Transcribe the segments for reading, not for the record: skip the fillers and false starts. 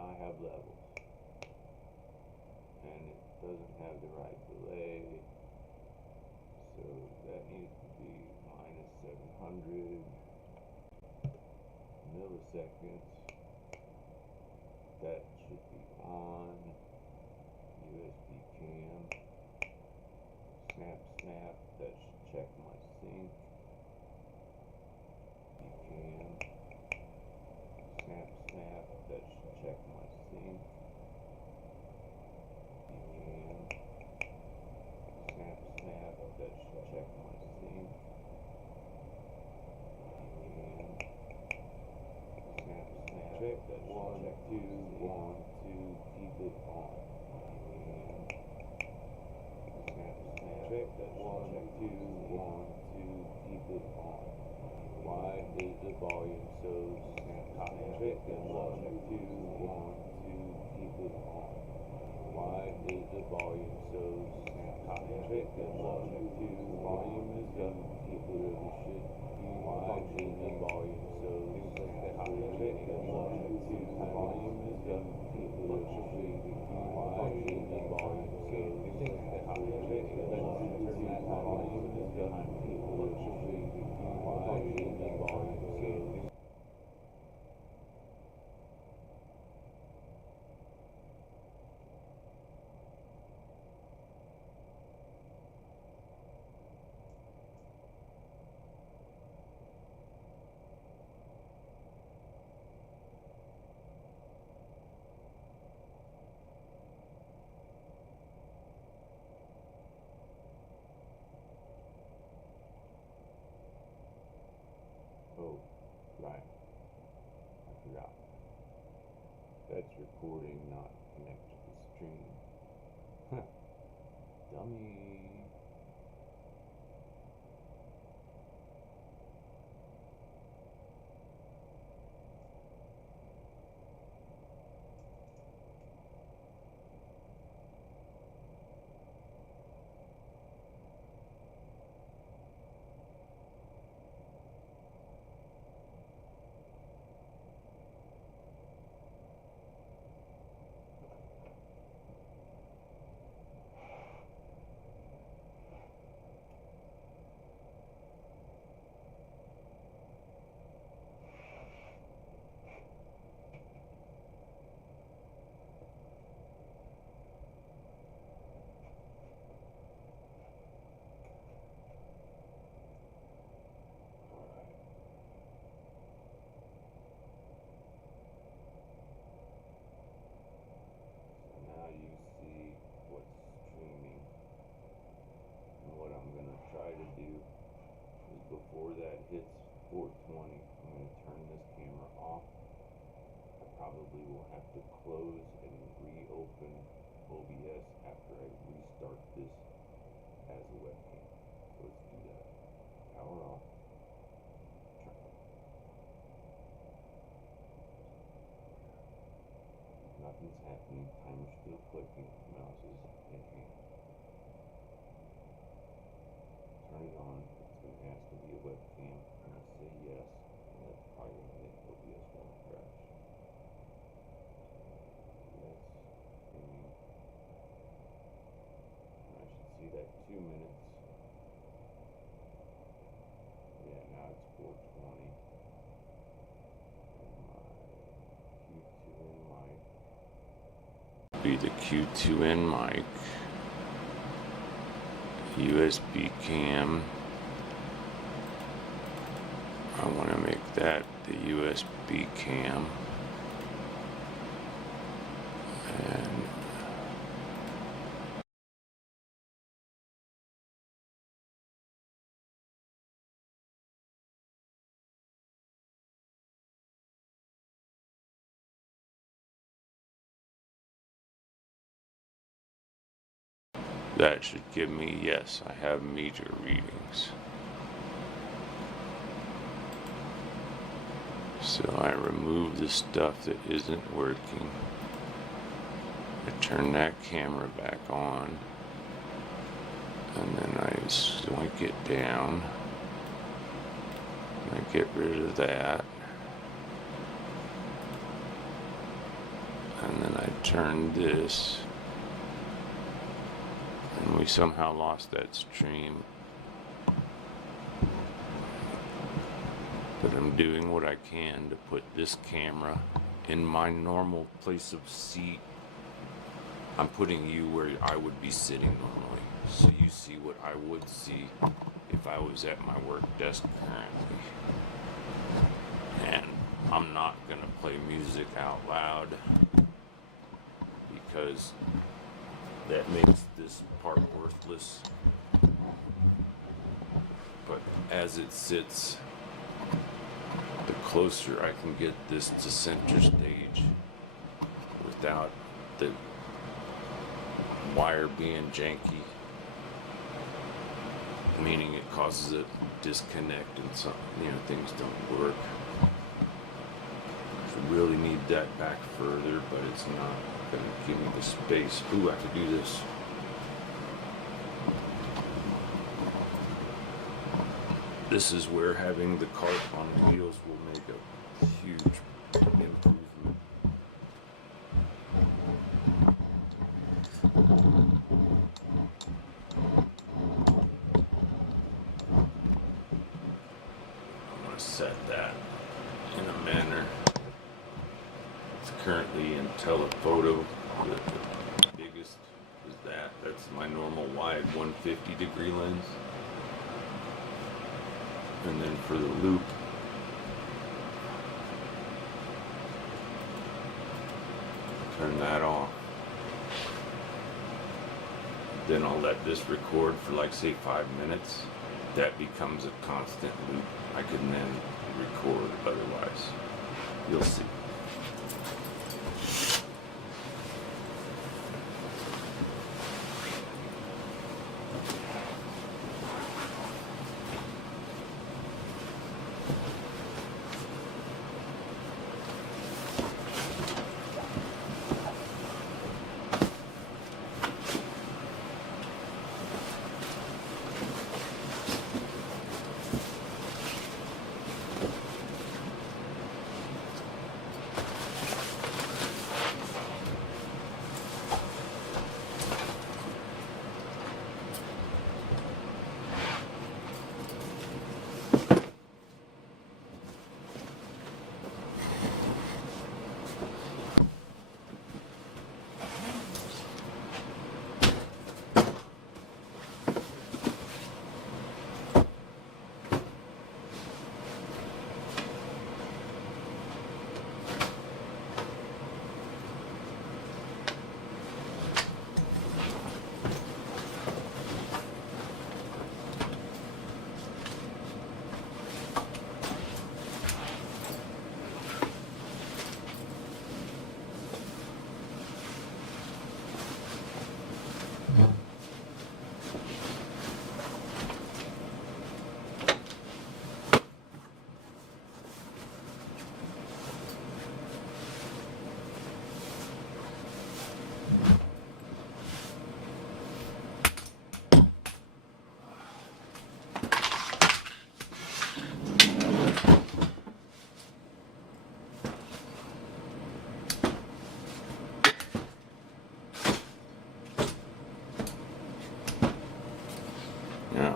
now I have levels, and it doesn't have the right delay, so that needs to be minus 700 milliseconds. That should be on. USB cam. Snap, that should check my sync. Cam. Snap, that should check my sync. Cam. Snap, that should check my sync. Cam. Snap, check that 1, 2, 1, 2, keep it on. Cam. Snap, check that 1, 2, 1, 2, keep it on. Why is the volume so snap? Check that 1, 2, 1, 2, keep it on. Why is the volume so snap? Check that 1, 2, volume is up, it really should be. Why is the volume so snap? Check that 1, 2, volume is up, it really should be. Why is the volume so snap? Check that 1, 2, volume is up, it really should be. Why is the volume so Oh, right. I forgot. That's recording, not connected to the stream. Dummy. Before that hits 420, I'm going to turn this camera off. I probably will have to close and reopen OBS after I restart this as a webcam. So let's do that. Power off. Nothing's happening. Timer's still clicking. Mouse is in hand. Turn it on. It has to be a webcam. I'm going to say yes, and that's probably going to make OBS want to crash. Yes, streaming. And I should see that 2 minutes. Yeah, now it's 420. And my Q2N mic. Be the Q2N mic. USB cam. I want to make that the USB cam, and that should give me, yes, I have meter readings. So I remove the stuff that isn't working. I turn that camera back on, and then I swank it down. And I get rid of that. and then I turned this, and we somehow lost that stream. But I'm doing what I can to put this camera in my normal place of seat. I'm putting you where I would be sitting normally, so you see what I would see if I was at my work desk currently. And I'm not gonna play music out loud because that makes this part worthless. But as it sits, the closer I can get this to center stage without the wire being janky, meaning it causes a disconnect and some, things don't work. I really need that back further, but it's not gonna give me the space. Ooh, I could do this. This is where having the cart on wheels will make a huge improvement. I'm going to set that in a manner. It's currently in telephoto. The biggest is that. That's my normal wide 150 degree lens. And then for the loop, turn that off. Then I'll let this record for like say 5 minutes. That becomes a constant loop. I can then record otherwise. You'll see.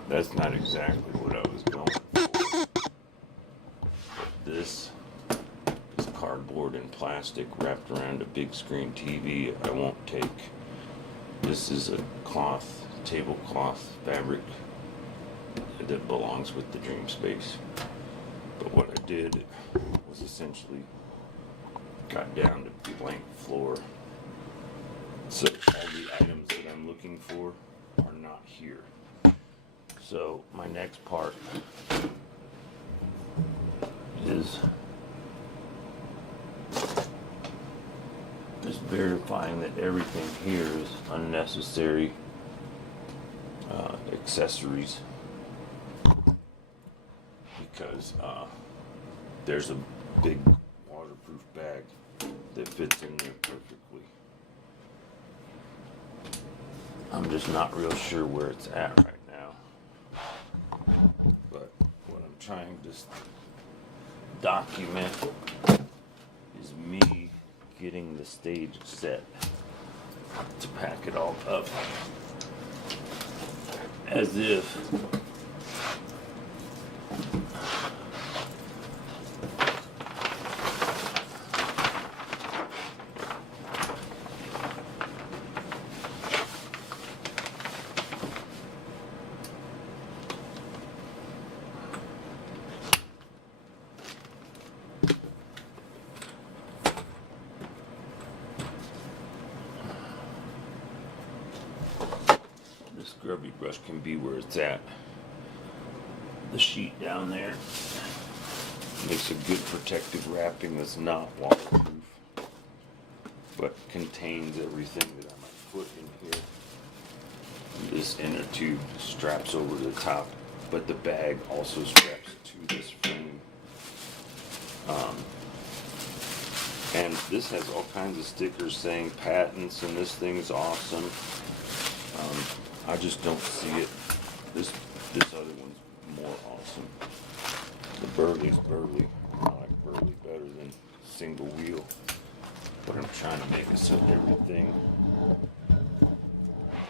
That's not exactly what I was going for. This is cardboard and plastic wrapped around a big screen TV. I won't take. This is a cloth, tablecloth fabric that belongs with the DREAMSPACE. But what I did was essentially got down to blank floor. So all the items that I'm looking for are not here. So my next part is just verifying that everything here is unnecessary accessories, because there's a big waterproof bag that fits in there perfectly. I'm just not real sure where it's at right now. But what I'm trying to document is me getting the stage set to pack it all up as if this grubby brush can be where it's at. The sheet down there makes a good protective wrapping that's not waterproof, but contains everything that I might put in here. This inner tube straps over the top, but the bag also straps to this frame. And this has all kinds of stickers saying patents, and this thing's awesome. I just don't see it. This other one's more awesome. The Burley's Burley. I like Burley better than single wheel. But I'm trying to make it so everything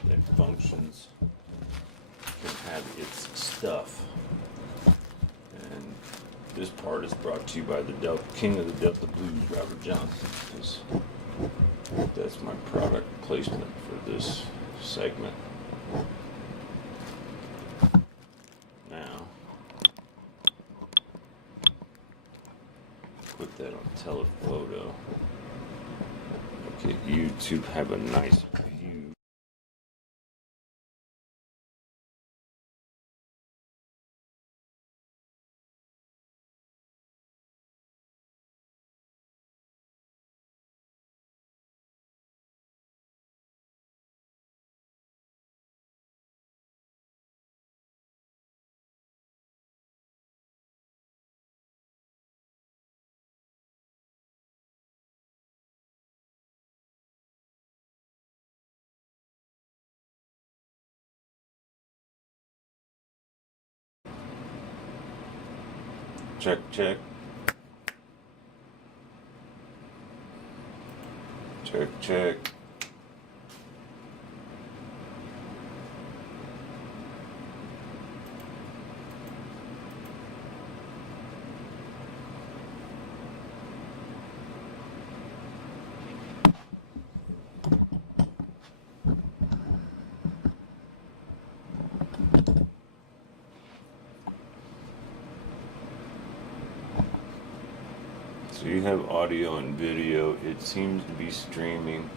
that functions can have its stuff. And this part is brought to you by the King of the Delta Blues, Robert Johnson, because that's my product placement for this segment. Now, put that on telephoto. Okay, YouTube have a nice view. Check, check. Check, check. So you have audio and video. It seems to be streaming,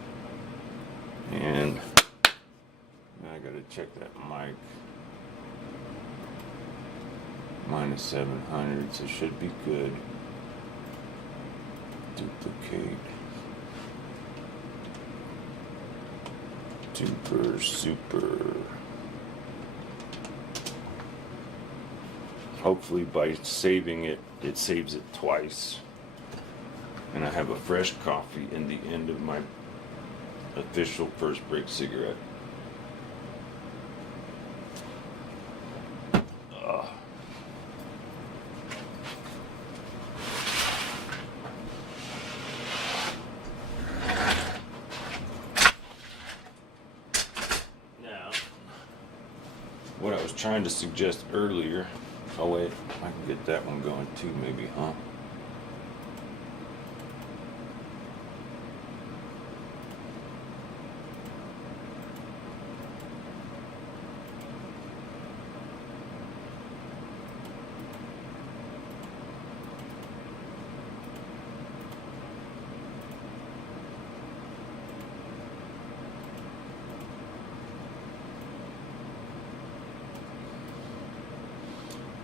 and now I gotta check that mic. Minus 700, so it should be good. Duplicate. Super. Hopefully by saving it, it saves it twice. And I have a fresh coffee in the end of my official first break cigarette. Now, what I was trying to suggest earlier, oh wait, I can get that one going too maybe, huh?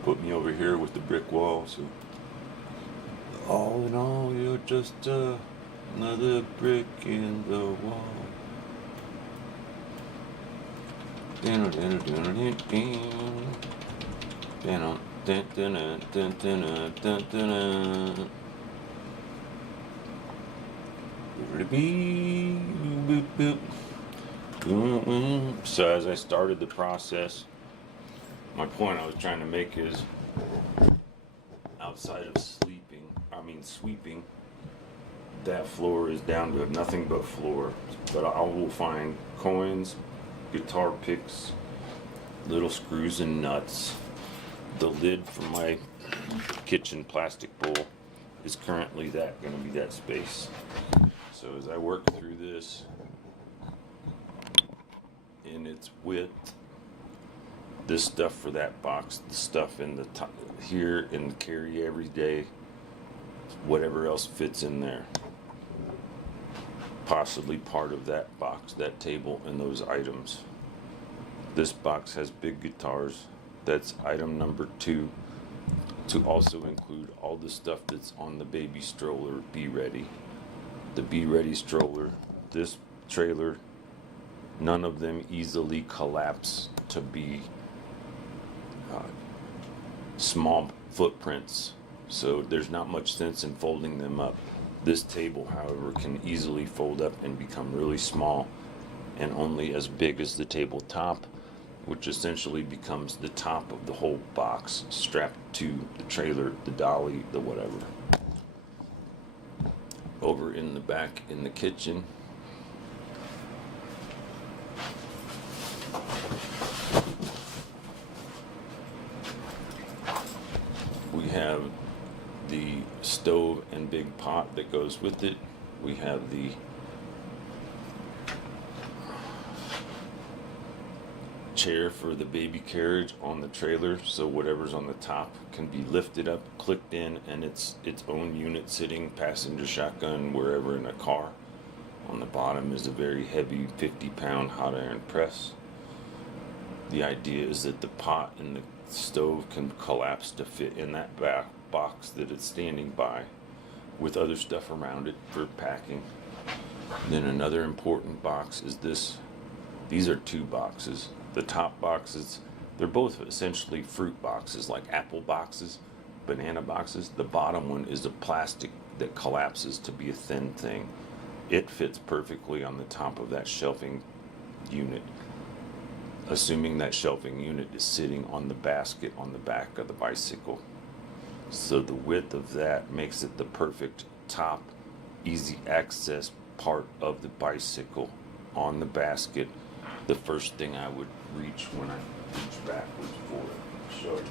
Put me over here with the brick wall, so all in all, you're just another brick in the wall. So as I started the process, my point I was trying to make is, outside of sweeping, that floor is down to nothing but floor. But I will find coins, guitar picks, little screws and nuts. The lid for my kitchen plastic bowl is currently going to be that space. So as I work through this in its width, this stuff for that box, the stuff in the top here and carry every day, whatever else fits in there, possibly part of that box, that table, and those items. This box has big guitars. That's item number 2, to also include all the stuff that's on the baby stroller. Be ready. The Be Ready stroller, this trailer, none of them easily collapse to be small footprints, so there's not much sense in folding them up. This table, however, can easily fold up and become really small and only as big as the tabletop, which essentially becomes the top of the whole box strapped to the trailer, the dolly, the whatever. Over in the back in the kitchen, we have the stove and big pot that goes with it. We have the chair for the baby carriage on the trailer, so whatever's on the top can be lifted up, clicked in, and it's its own unit sitting, passenger shotgun, wherever in a car. On the bottom is a very heavy 50-pound hot iron press. The idea is that the pot and the stove can collapse to fit in that back box that it's standing by, with other stuff around it for packing. Then another important box is this. These are 2 boxes. The top boxes, they're both essentially fruit boxes, like apple boxes, banana boxes. The bottom one is a plastic that collapses to be a thin thing. It fits perfectly on the top of that shelving unit, assuming that shelving unit is sitting on the basket on the back of the bicycle. So the width of that makes it the perfect top, easy access part of the bicycle on the basket. The first thing I would reach when I reach backwards for it. I'll show you.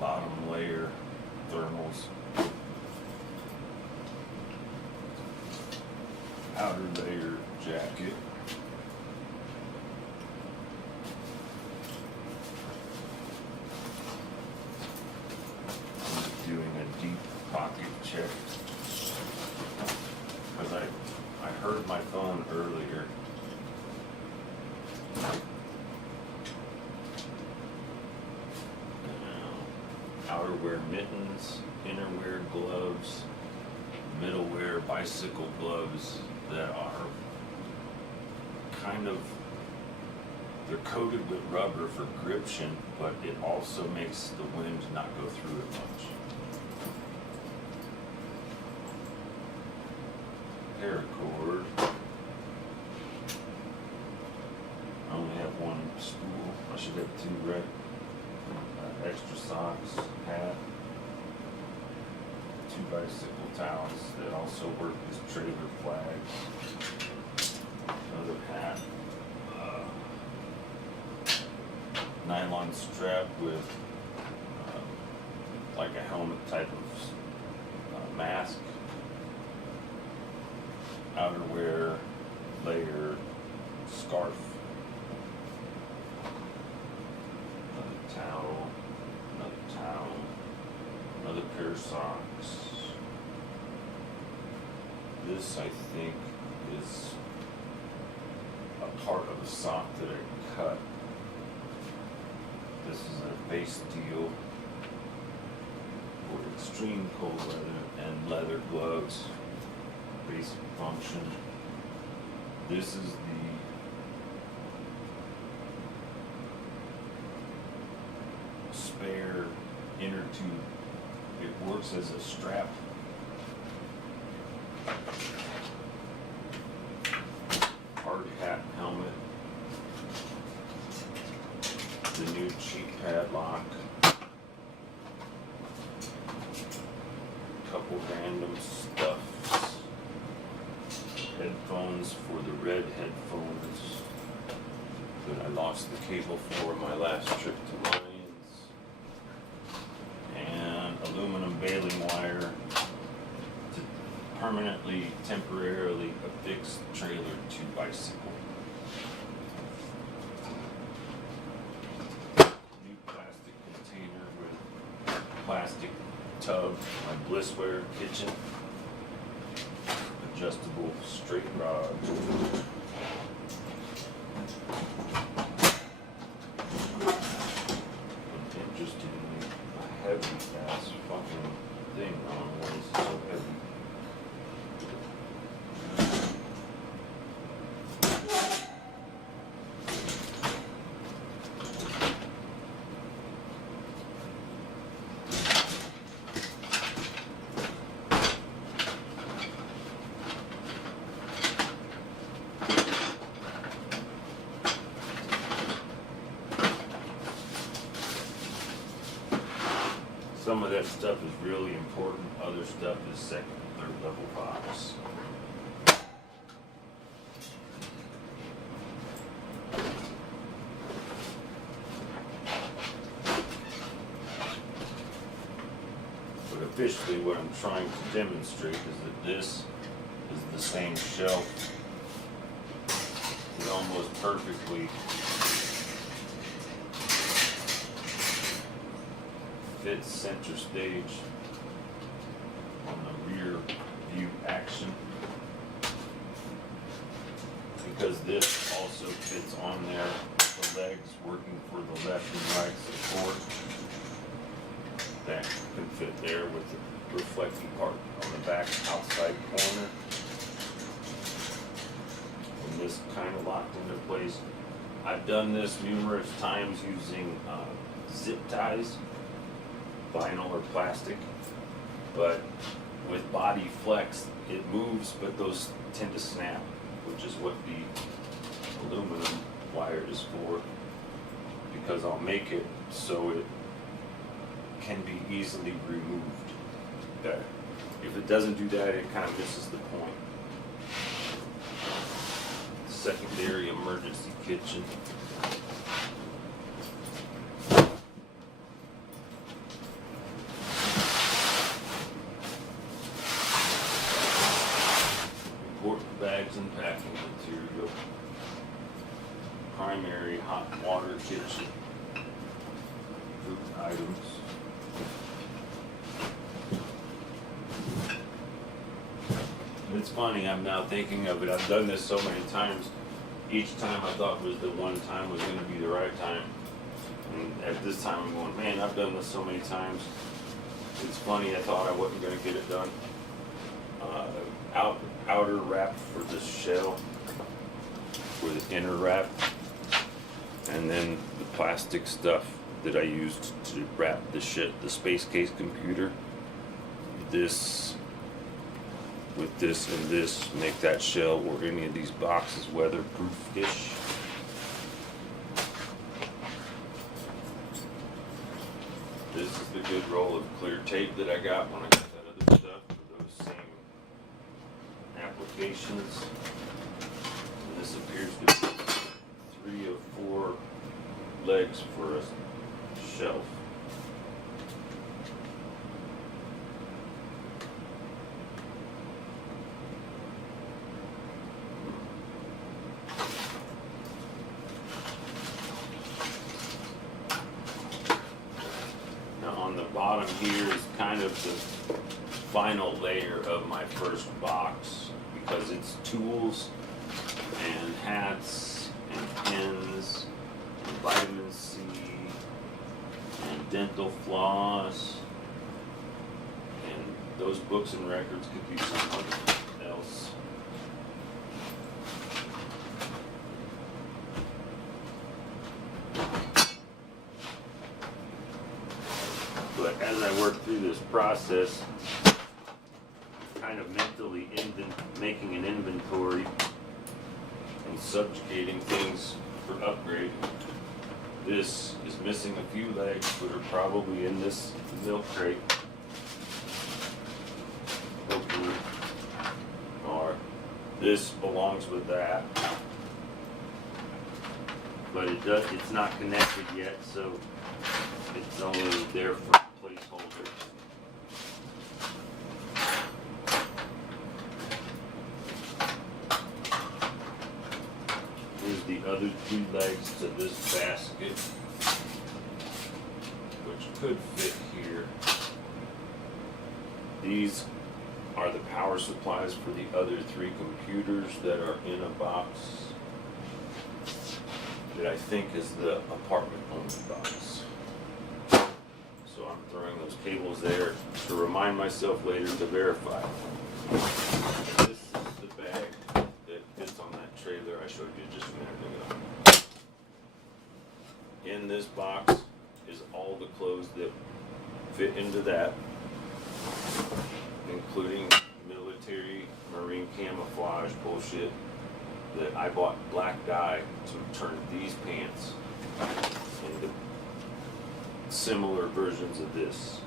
Bottom layer thermals, outer layer jacket, I'm doing a deep pocket check because I heard my phone earlier. Outerwear mittens, innerwear gloves, middleware bicycle gloves that are they're coated with rubber for gription, but it also makes the wind not go through it much. Paracord. I only have 1 spool. I should have 2, right? Extra socks, hat, 2 bicycle towels that also work as trailer flags, another hat, nylon strap with like a helmet type of mask, outerwear, layer, scarf, another towel, another pair of socks. This, I think, is a part of a sock that I cut. This is a base steel for extreme cold weather and leather gloves. Basic function. This is the spare inner tube. It works as a strap. Hard hat helmet. The new cheap padlock. Couple random stuffs. Headphones for the red headphones that I lost the cable for my last trip to Lions. And aluminum baling wire to permanently, temporarily affix trailer to bicycle. New plastic container with plastic tub, my Blissware kitchen. Adjustable straight rod. Interestingly, a heavy ass fucking thing on why is it so heavy? Some of that stuff is really important, other stuff is second and third level box. But officially what I'm trying to demonstrate is that this is the same shelf. It almost perfectly fits center stage on the rear view action, because this also fits on there, the legs working for the left and right support. That can fit there with the reflecting part on the back outside corner. And this kind of locked into place. I've done this numerous times using zip ties, vinyl or plastic, but with body flex it moves, but those tend to snap, which is what the aluminum wire is for, because I'll make it so it can be easily removed. If it doesn't do that, it kind of misses the point. Secondary emergency kitchen. Important bags and packing material. Primary hot water kitchen. Food items. It's funny, I'm now thinking of it. I've done this so many times. Each time I thought was the one time was going to be the right time. And at this time I'm going, man, I've done this so many times. It's funny, I thought I wasn't going to get it done. Outer wrap for the shell, for the inner wrap. And then the plastic stuff that I used to wrap the space case computer. This, with this and this, make that shell or any of these boxes weatherproof-ish. This is the good roll of clear tape that I got when I got that other stuff for those same applications. And this appears to be 3 of 4 legs for a shelf. On the bottom here is kind of the final layer of my first box, because it's tools and hats vitamin C, and dental floss, and those books and records could be something else. But as I work through this process, kind of mentally making an inventory and subjugating things for upgrade. This is missing a few legs, but are probably in this milk crate. Hopefully. Or this belongs with that. But it's not connected yet, so it's only there for placeholder. Here's the other two legs to this basket, which could fit here. These are the power supplies for the other three computers that are in a box that I think is the apartment-only box. So I'm throwing those cables there to remind myself later to verify. This is the bag that fits on that trailer I showed you just a minute ago. In this box is all the clothes that fit into that, including military, marine camouflage bullshit that I bought black dye to turn these pants into similar versions of this.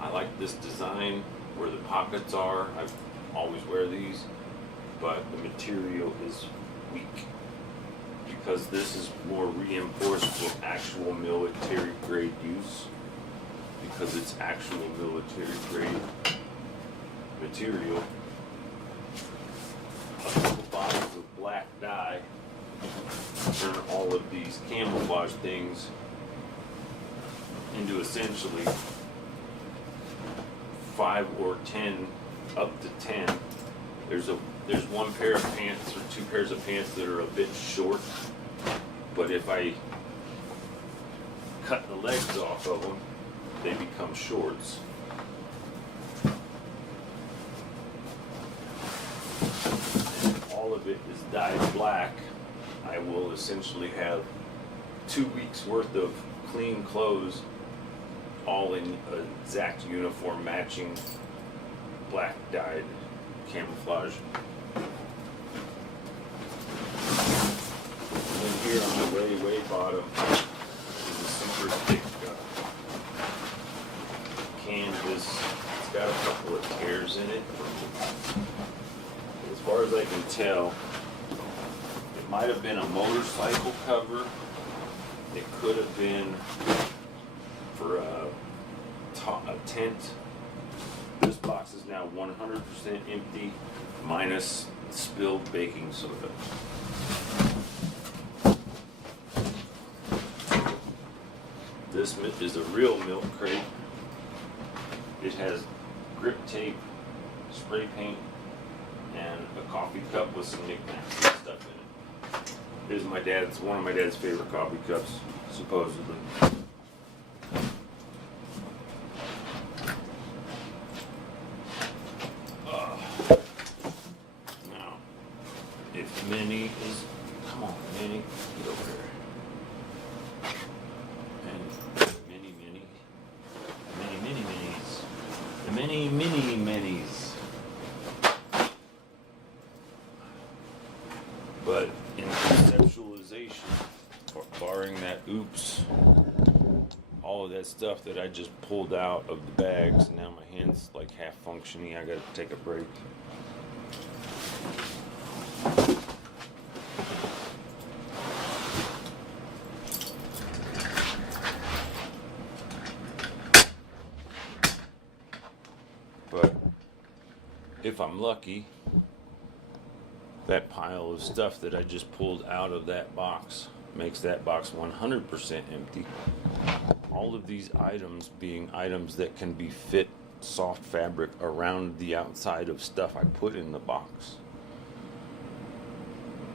I like this design where the pockets are. I always wear these, but the material is weak because this is more reinforced for actual military grade use, because it's actual military grade material. A couple bottles of black dye turn all of these camouflage things into essentially 5 or 10, up to 10. There's one pair of pants or two pairs of pants that are a bit short, but if I cut the legs off of them, they become shorts. And all of it is dyed black. I will essentially have 2 weeks worth of clean clothes, all in an exact uniform matching black dyed camouflage. And here on the way bottom is a super thick canvas. It's got a couple of tears in it. As far as I can tell, it might have been a motorcycle cover. It could have been for a tent. This box is now 100% empty, minus spilled baking soda. This is a real milk crate. It has grip tape, spray paint, and a coffee cup with some knickknacks and stuff in it. This is one of my dad's favorite coffee cups, supposedly. Now, if Minnie is, come on, Minnie, get over here. Minis. But in conceptualization, barring that oops, all of that stuff that I just pulled out of the bags, now my hand's like half functioning, I gotta take a break. But if I'm lucky, that pile of stuff that I just pulled out of that box makes that box 100% empty. All of these items being items that can be fit soft fabric around the outside of stuff I put in the box.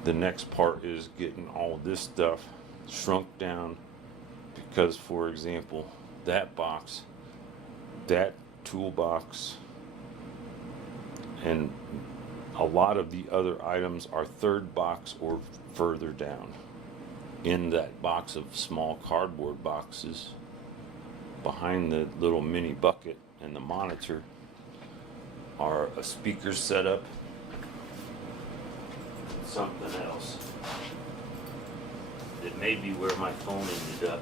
The next part is getting all this stuff shrunk down because, for example, that box, that toolbox, and a lot of the other items are third box or further down. In that box of small cardboard boxes, behind the little mini bucket and the monitor, are a speaker setup, something else. It may be where my phone ended up.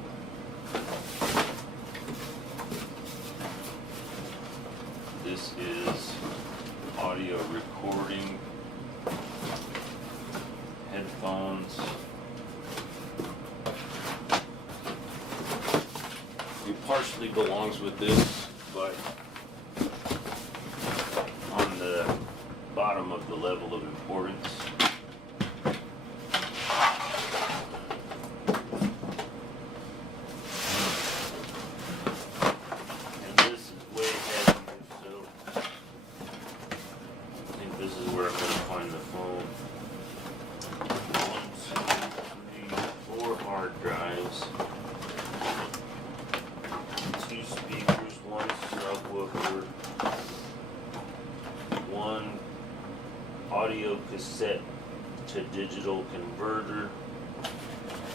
This is audio recording, headphones. It partially belongs with this, but on the bottom of the level of importance. And this is way heavier, so I think this is where I'm going to find the phone. 1, 2, 3, 4 hard drives. 2 speakers, 1 subwoofer, 1 audio cassette to digital converter,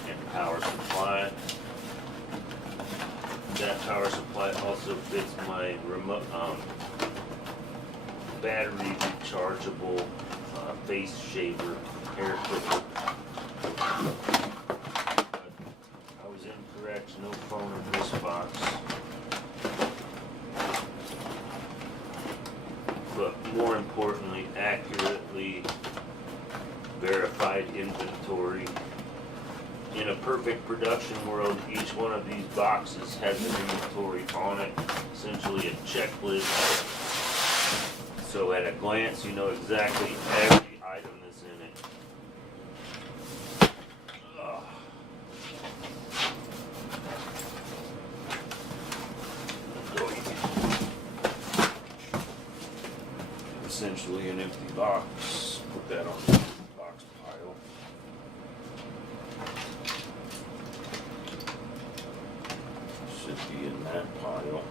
and power supply. That power supply also fits my remote battery rechargeable face shaver hair clipper. I was incorrect, no phone in this box. But more importantly, accurately verified inventory. In a perfect production world, each one of these boxes has an inventory on it, essentially a checklist. So at a glance, you know exactly every item that's in it. Essentially an empty box. Put that on the box pile. Should be in that pile.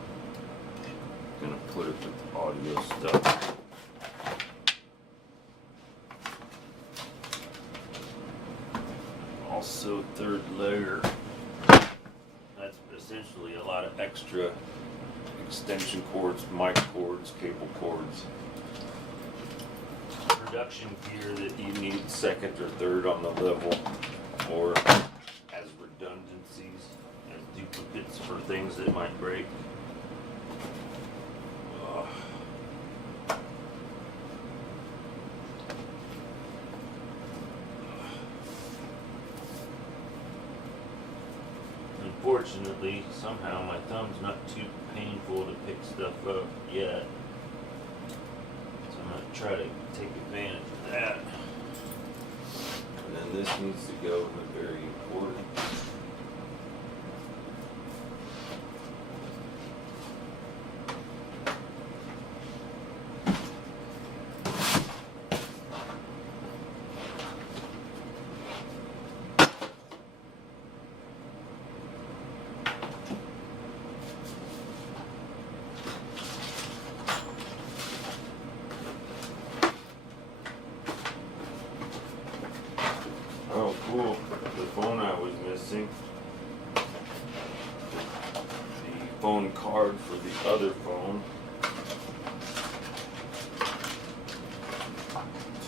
Gonna put it with the audio stuff. Also, third layer. That's essentially a lot of extra extension cords, mic cords, cable cords. Production gear that you need second or third on the level, or as redundancies, as duplicates for things that might break. Unfortunately, somehow my thumb's not too painful to pick stuff up yet. So I'm going to try to take advantage of that. And then this needs to go in the very important. Oh, cool. The phone I was missing. The phone card for the other phone.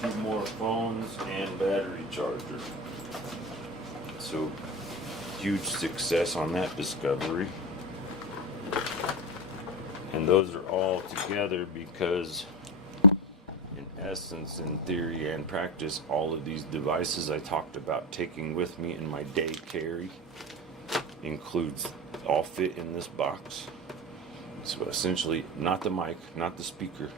2 more phones and battery charger. So, huge success on that discovery. And those are all together because in essence, in theory and practice, all of these devices I talked about taking with me in my day carry includes all fit in this box. So essentially, not the mic, not the speaker,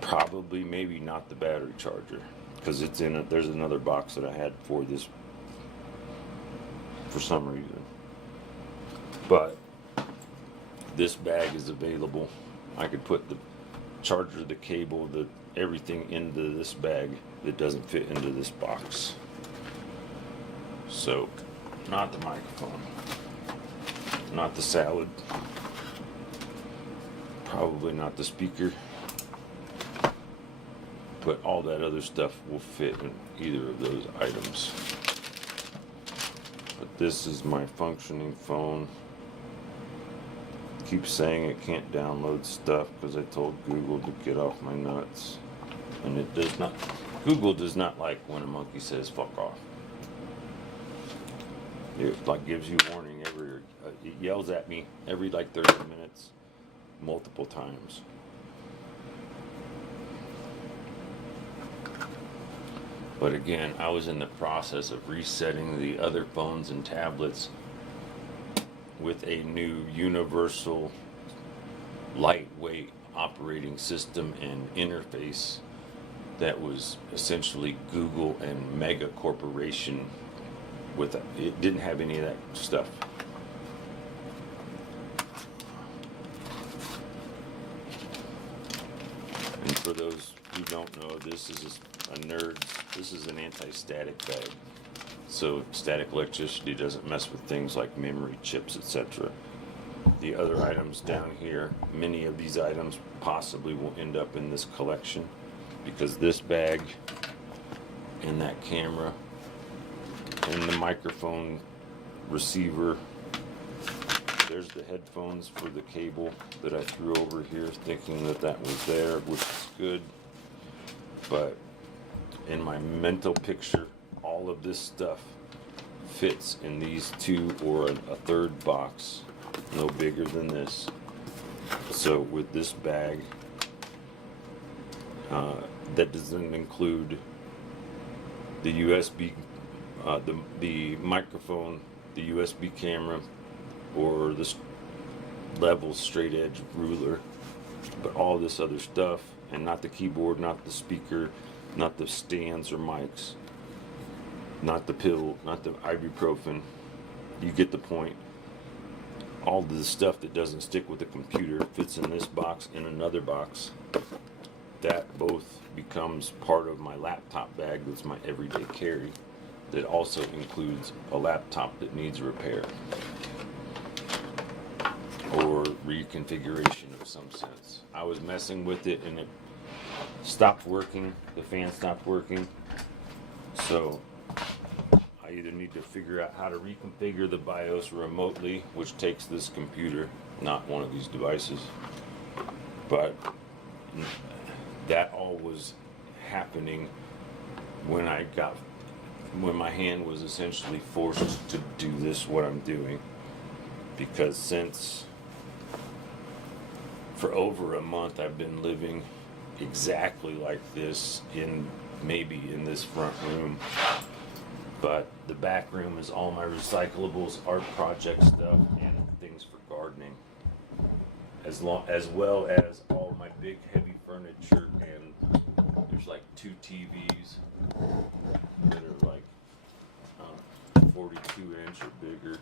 probably maybe not the battery charger, because it's in it. There's another box that I had for this for some reason, but this bag is available. I could put the charger, the cable, the everything into this bag that doesn't fit into this box. So, not the microphone, not the salad, probably not the speaker, but all that other stuff will fit in either of those items. But this is my functioning phone. Keep saying it can't download stuff because I told Google to get off my nuts, and it does not. Google does not like when a monkey says fuck off. It like gives you warning it yells at me every like 30 minutes, multiple times. But again, I was in the process of resetting the other phones and tablets with a new universal lightweight operating system and interface that was essentially Google and mega corporation with it didn't have any of that stuff. And for those who don't know, this is this is an anti-static bag. So static electricity doesn't mess with things like memory chips, etc. The other items down here, many of these items possibly will end up in this collection because this bag and that camera and the microphone receiver, there's the headphones for the cable that I threw over here thinking that that was there, which is good. But in my mental picture, all of this stuff fits in these two or a third box, no bigger than this. So with this bag, that doesn't include the USB, the microphone, the USB camera, or this level straight edge ruler, but all this other stuff, and not the keyboard, not the speaker, not the stands or mics, not the pill, not the ibuprofen. You get the point. All the stuff that doesn't stick with the computer fits in this box, in another box. That both becomes part of my laptop bag that's my everyday carry. That also includes a laptop that needs repair or reconfiguration of some sense. I was messing with it and it stopped working. The fan stopped working. So I either need to figure out how to reconfigure the BIOS remotely, which takes this computer, not one of these devices. But that all was happening when my hand was essentially forced to do this, what I'm doing. Because since for over a month I've been living exactly like this maybe in this front room. But the back room is all my recyclables, art project stuff, and things for gardening. As well as all my big heavy furniture, and there's like 2 TVs that are like 42 inch or bigger.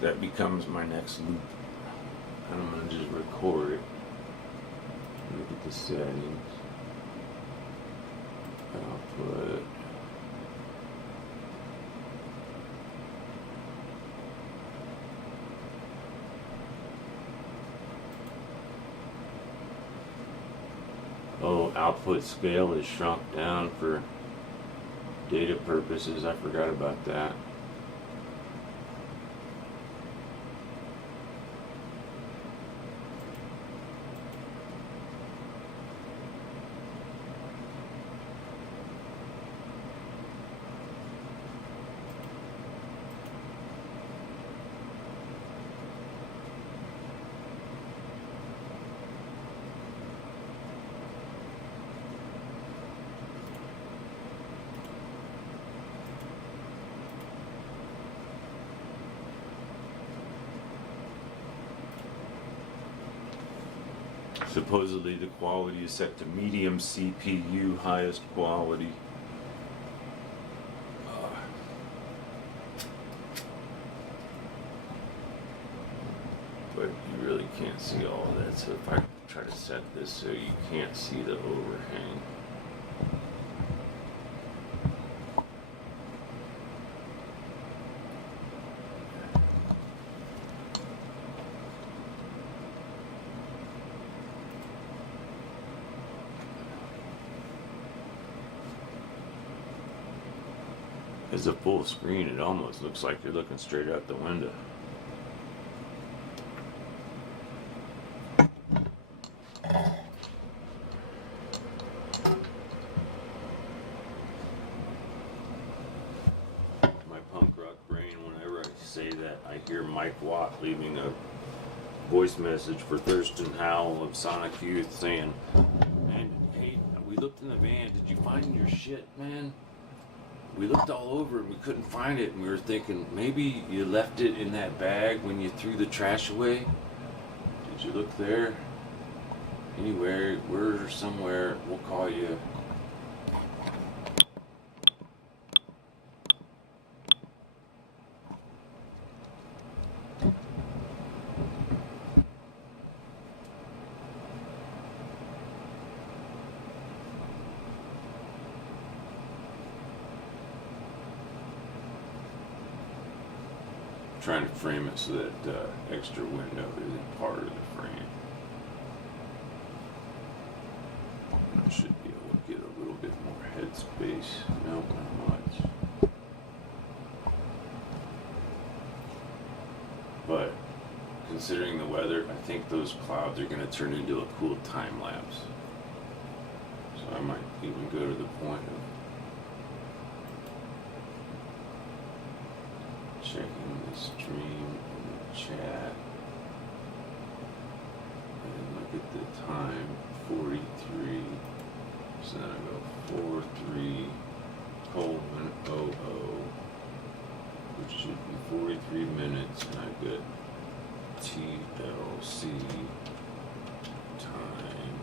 That becomes my next loop. And I'm going to just record it. Look at the settings. Output. Oh, output scale is shrunk down for data purposes. I forgot about that. Supposedly the quality is set to medium CPU, highest quality. But you really can't see all of that, so if I try to set this so you can't see the overhang. As a full screen, it almost looks like you're looking straight out the window. My punk rock brain, whenever I say that, I hear Mike Watt leaving a voice message for Thurston Howell of Sonic Youth saying, "Man, hey, we looked in the van. Did you find your shit, man? We looked all over and we couldn't find it, and we were thinking maybe you left it in that bag when you threw the trash away. Did you look there? Anywhere, we're somewhere, we'll call you." Trying to frame it so that extra window isn't part of the frame. I should be able to get a little bit more headspace. No, not much. But considering the weather, I think those clouds are going to turn into a cool time lapse. So I might even go to the point of checking the stream and the chat, and look at the time, 43, so then I go 43:00, which should be 43 minutes, and I get TLC, time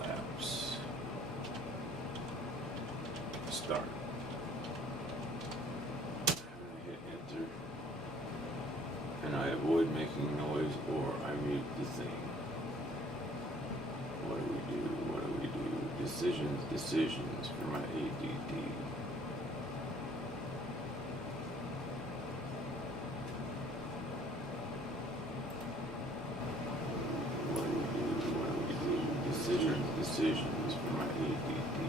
lapse, start. And I avoid making noise or I mute the thing. What do we do? What do we do? Decisions for my ADD. What do we do? What do we do? Decisions for my ADD.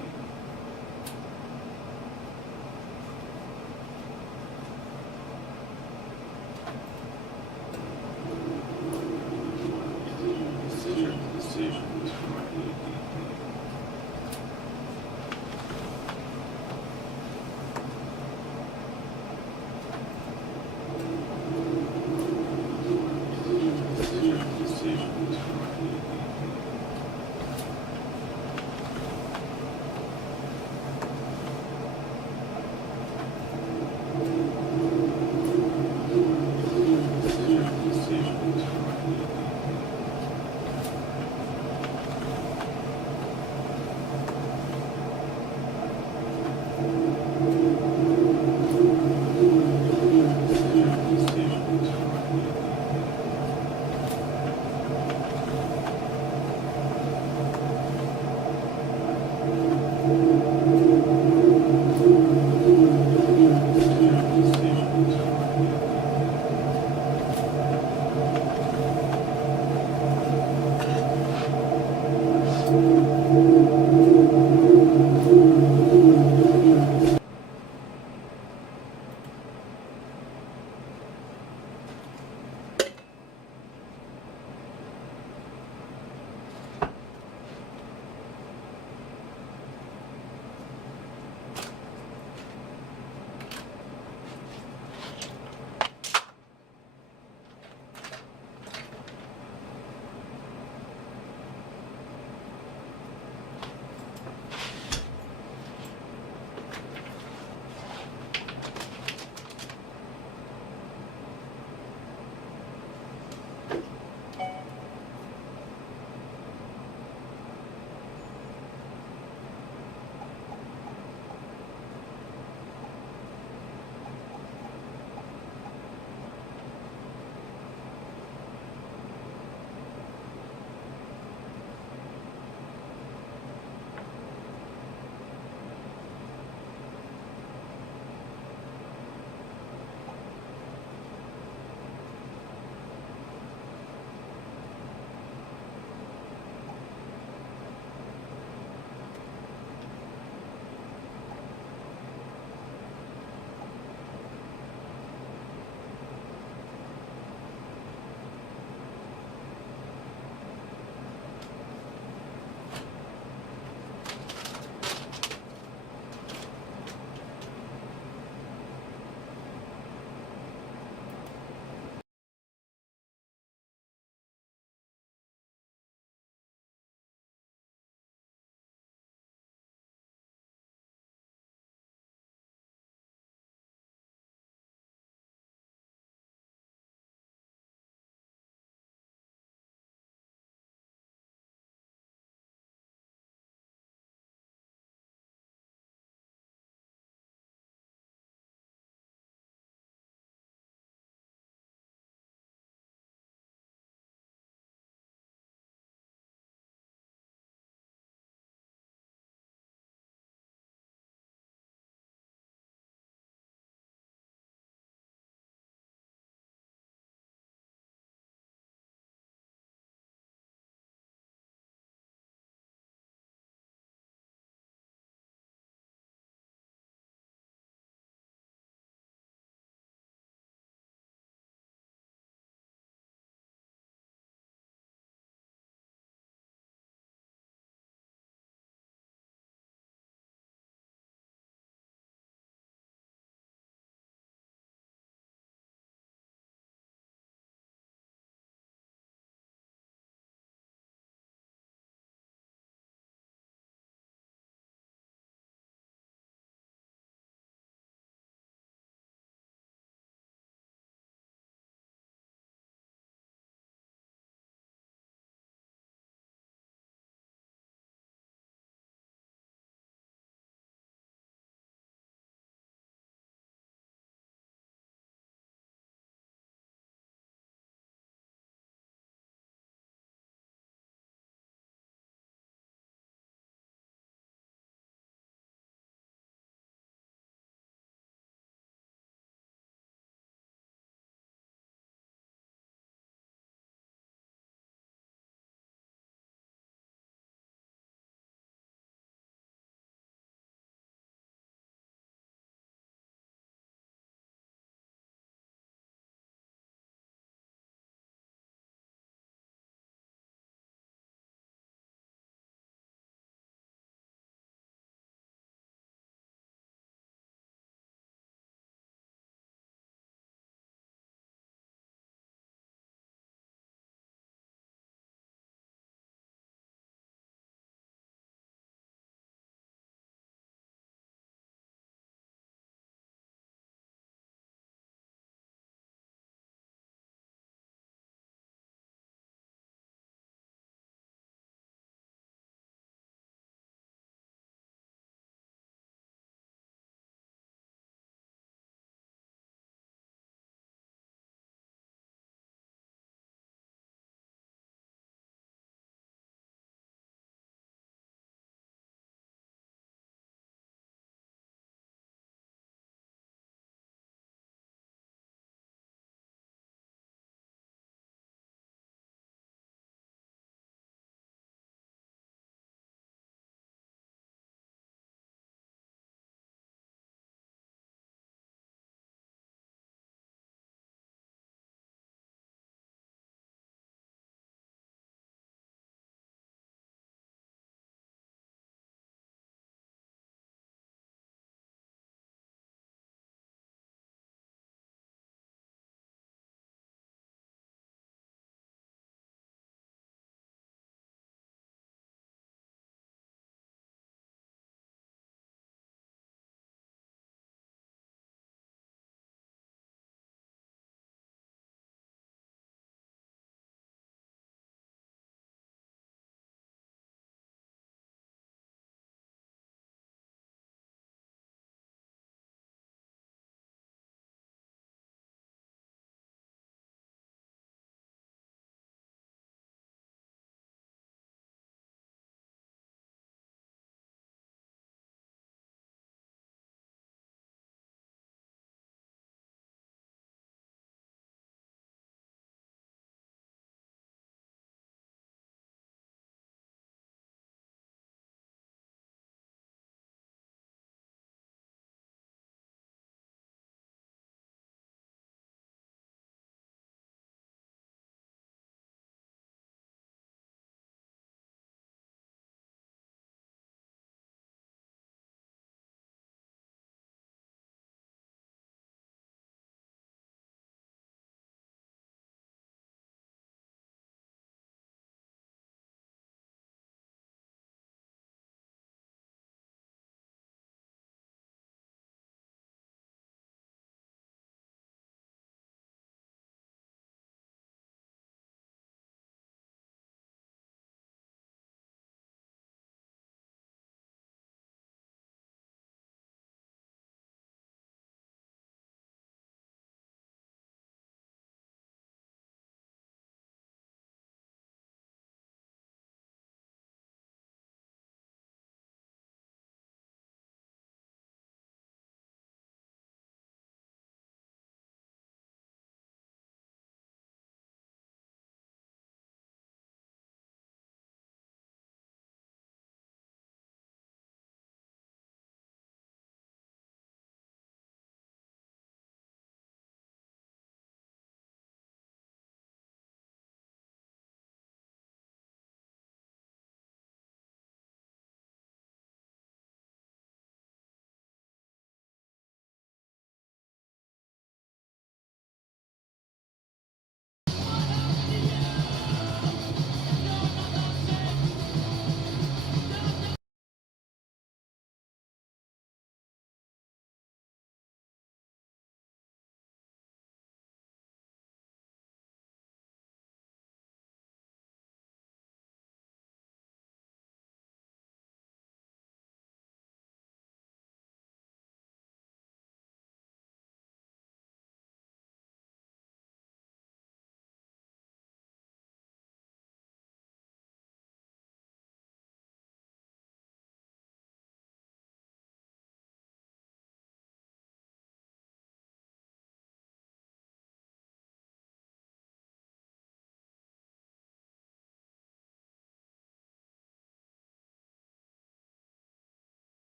Decisions for my ADD. Decisions for my ADD.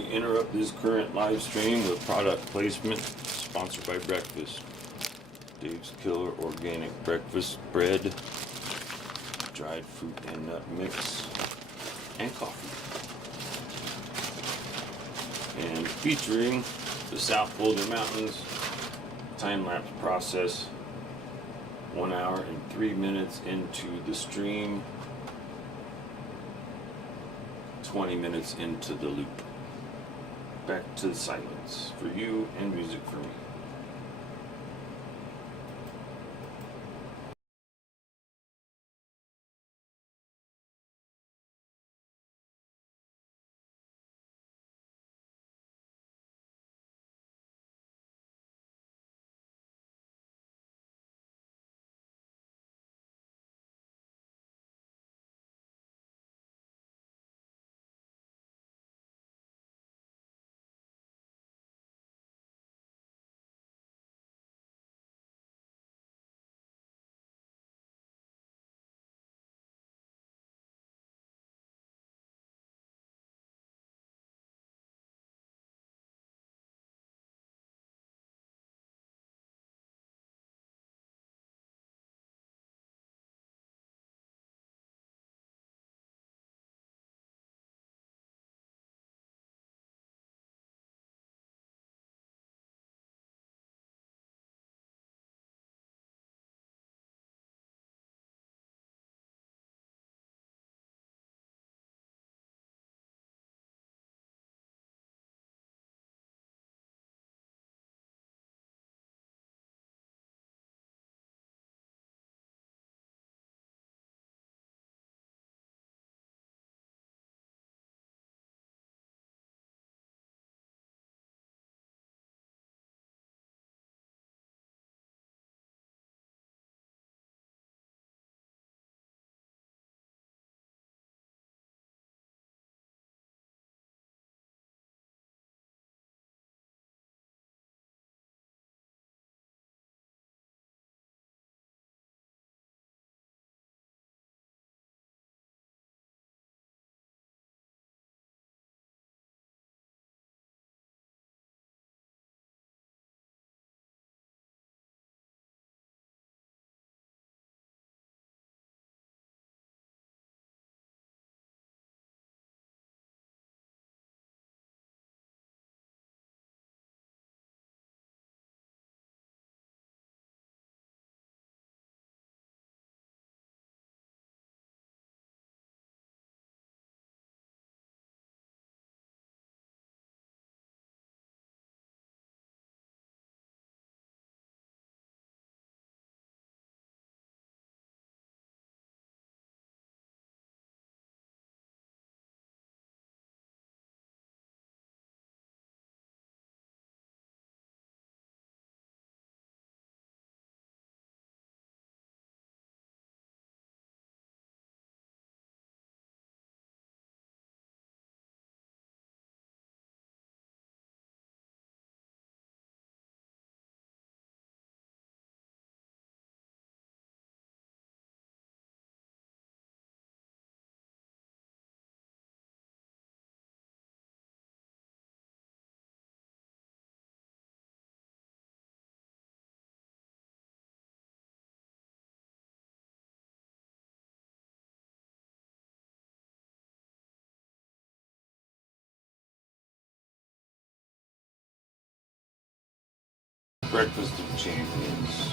We interrupt this current live stream with product placement sponsored by breakfast. Dave's Killer Organic Breakfast Bread, dried fruit and nut mix, and coffee. And featuring the South Boulder Mountains time-lapse process, 1 hour and 3 minutes into the stream, 20 minutes into the loop. Back to the silence for you and music for me. Breakfast of Champions.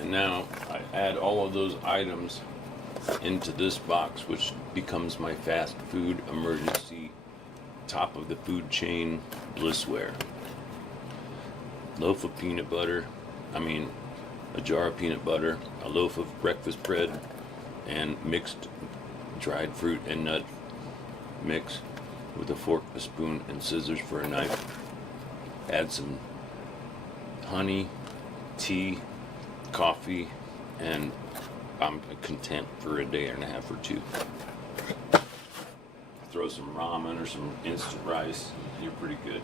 And now I add all of those items into this box, which becomes my fast food emergency top of the food chain blissware. Loaf of peanut butter, a jar of peanut butter, a loaf of breakfast bread, and mixed dried fruit and nut mix with a fork, a spoon, and scissors for a knife. Add some honey, tea, coffee, and I'm content for a day and a half or two. Throw some ramen or some instant rice, you're pretty good.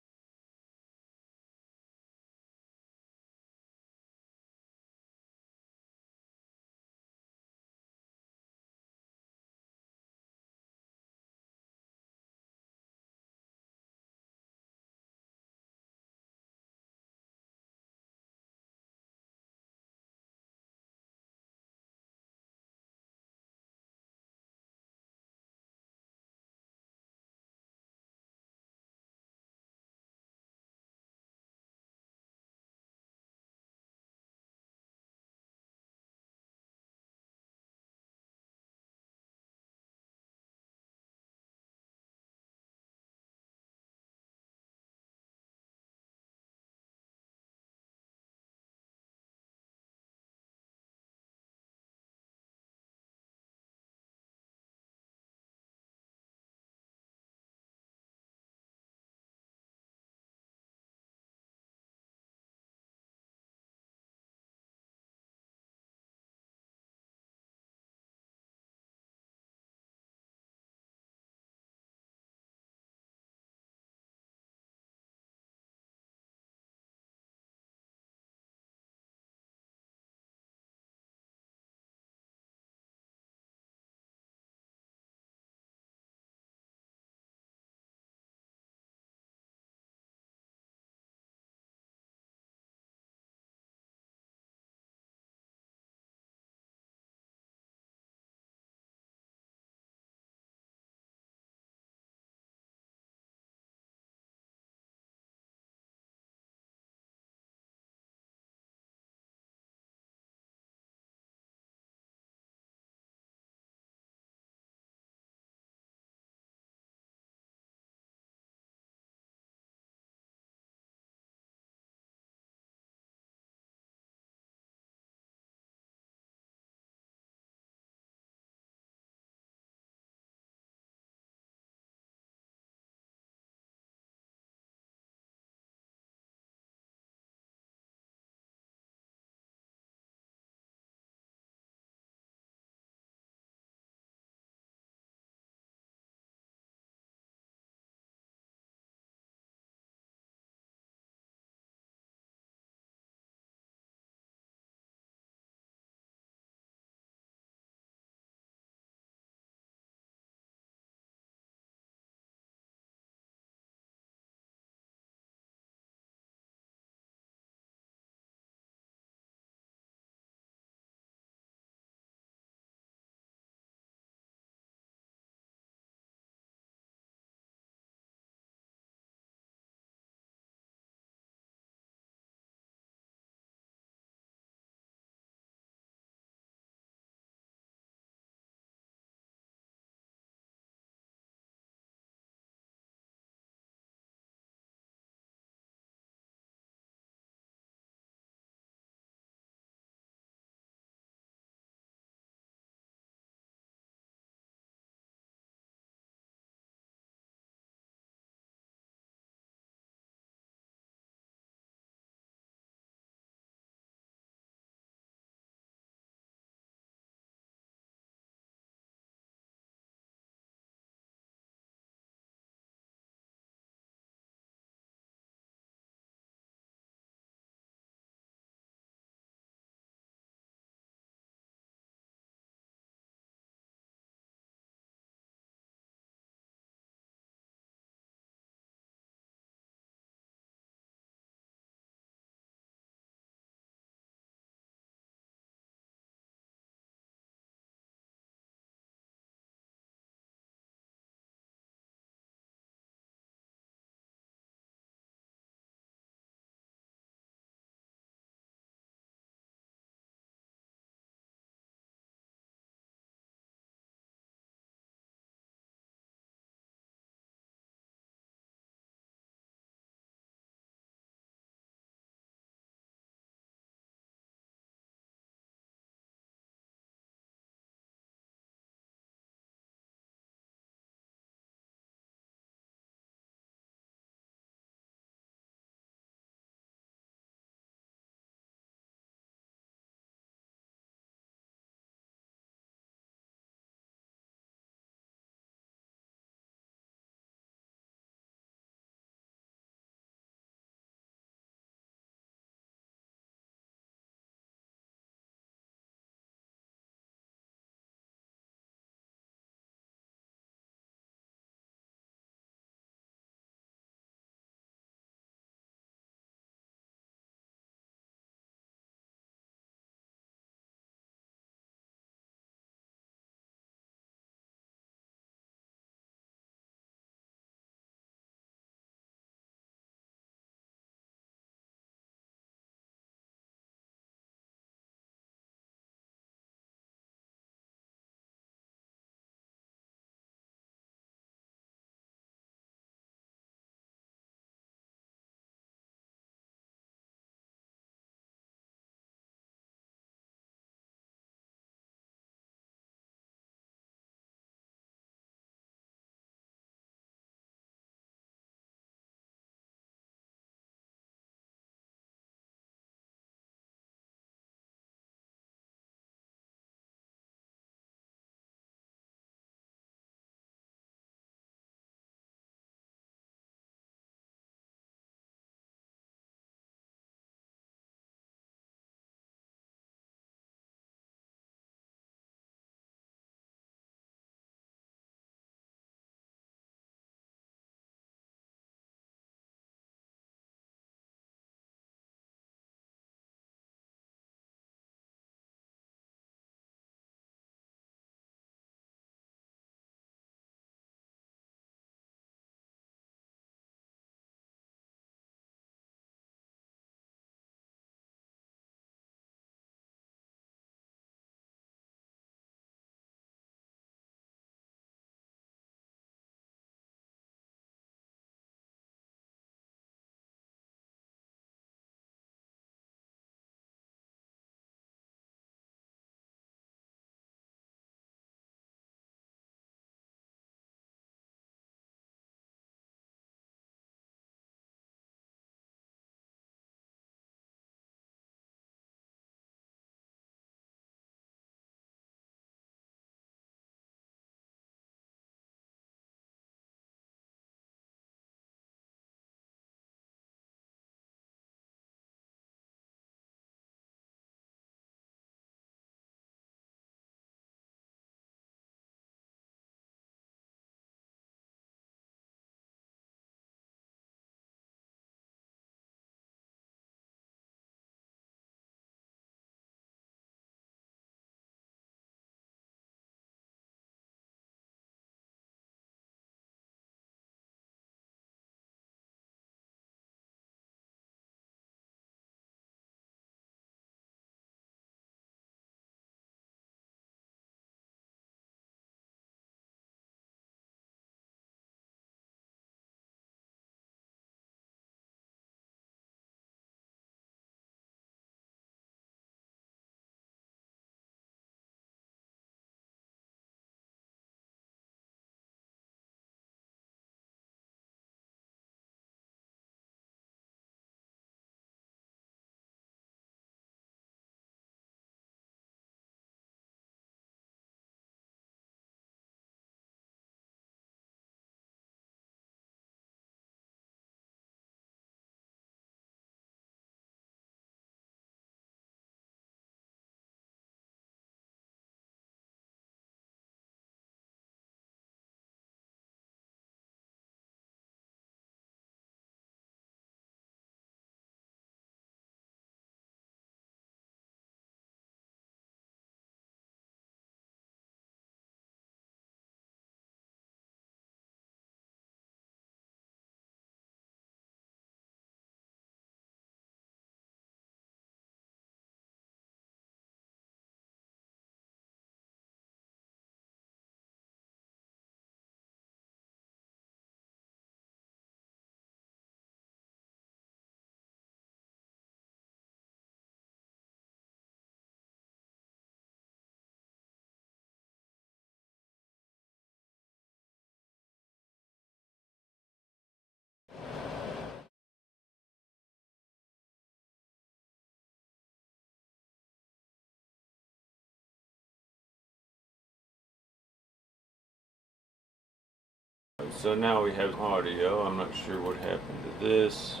So now we have audio. I'm not sure what happened to this,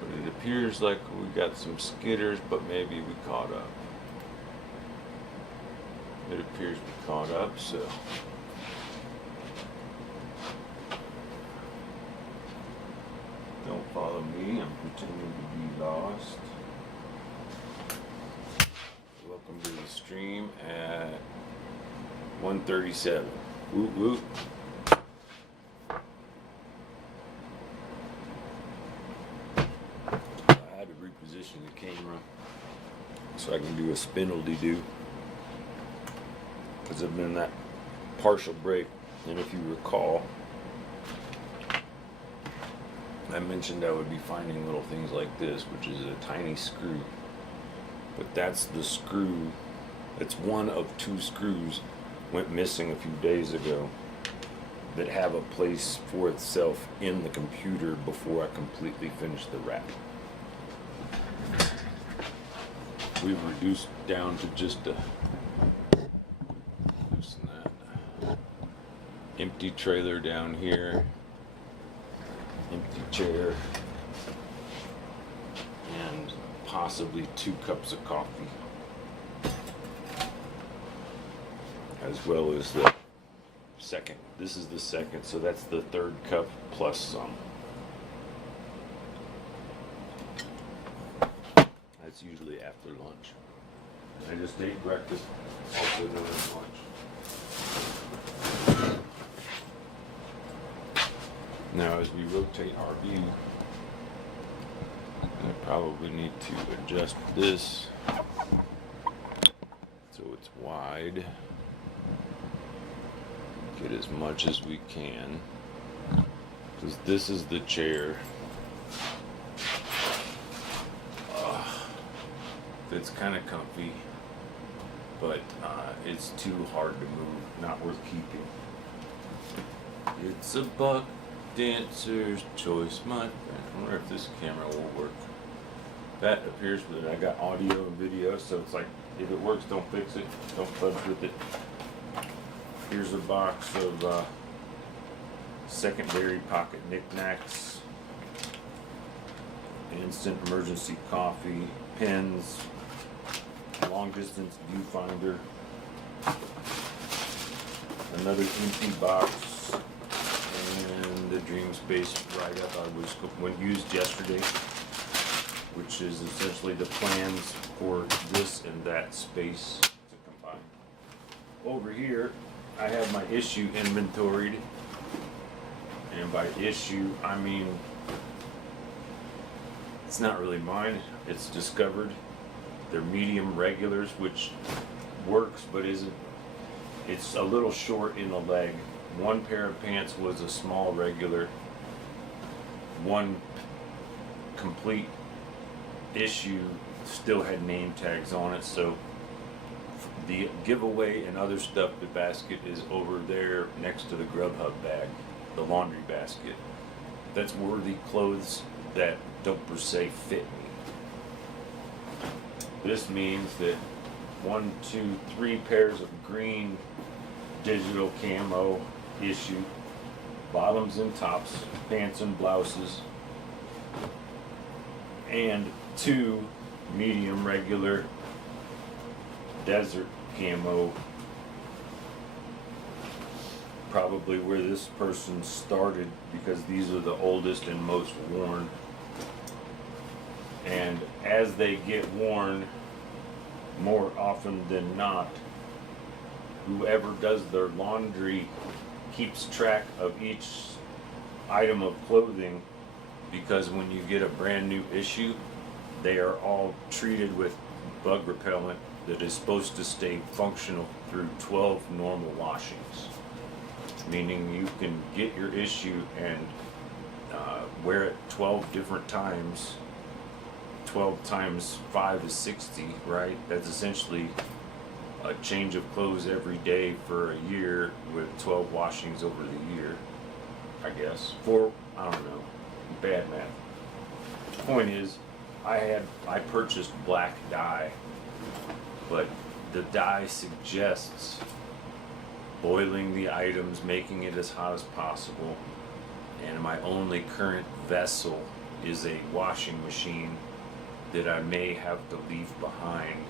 but it appears like we got some skitters, but maybe we caught up. It appears we caught up, so don't follow me. I'm pretending to be lost. Welcome to the stream at 1:37. Woot woot. I had to reposition the camera so I can do a spindle-de-doo, because I've been in that partial break. And if you recall, I mentioned I would be finding little things like this, which is a tiny screw. But that's the screw. It's one of two screws went missing a few days ago that have a place for itself in the computer before I completely finish the wrap. We've reduced down to just a loosen that empty trailer down here, empty chair, and possibly 2 cups of coffee, as well as the second. This is the second, so that's the 3rd cup plus some. That's usually after lunch. And I just ate breakfast, also known as lunch. Now, as we rotate our view, I probably need to adjust this so it's wide. Get as much as we can, because this is the chair. It's kind of comfy, but it's too hard to move, not worth keeping. It's a buck dancer's choice, my friend. I wonder if this camera will work. That appears that I got audio and video, so it's like, if it works, don't fix it, don't fudge with it. Here's a box of secondary pocket knickknacks, instant emergency coffee, pens, long distance viewfinder, another empty box, and the DREAMSPACE write-up I was used yesterday, which is essentially the plans for this and that space to combine. Over here, I have my issue inventoried, and by issue, I mean, it's not really mine, it's discovered. They're medium regulars, which works, but isn't, it's a little short in the leg. One pair of pants was a small regular, one complete issue still had name tags on it, so the giveaway and other stuff, the basket is over there next to the Grubhub bag, the laundry basket. That's worthy clothes that don't per se fit me. This means that 1, 2, 3 pairs of green digital camo issue, bottoms and tops, pants and blouses, and 2 medium regular desert camo, probably where this person started, because these are the oldest and most worn. And as they get worn, more often than not, whoever does their laundry keeps track of each item of clothing, because when you get a brand new issue, they are all treated with bug repellent that is supposed to stay functional through 12 normal washings. Meaning you can get your issue and wear it 12 different times. 12 times 5 is 60, right? That's essentially a change of clothes every day for a year with 12 washings over the year, I guess. I don't know, bad math. Point is, I purchased black dye, but the dye suggests boiling the items, making it as hot as possible, and my only current vessel is a washing machine that I may have to leave behind,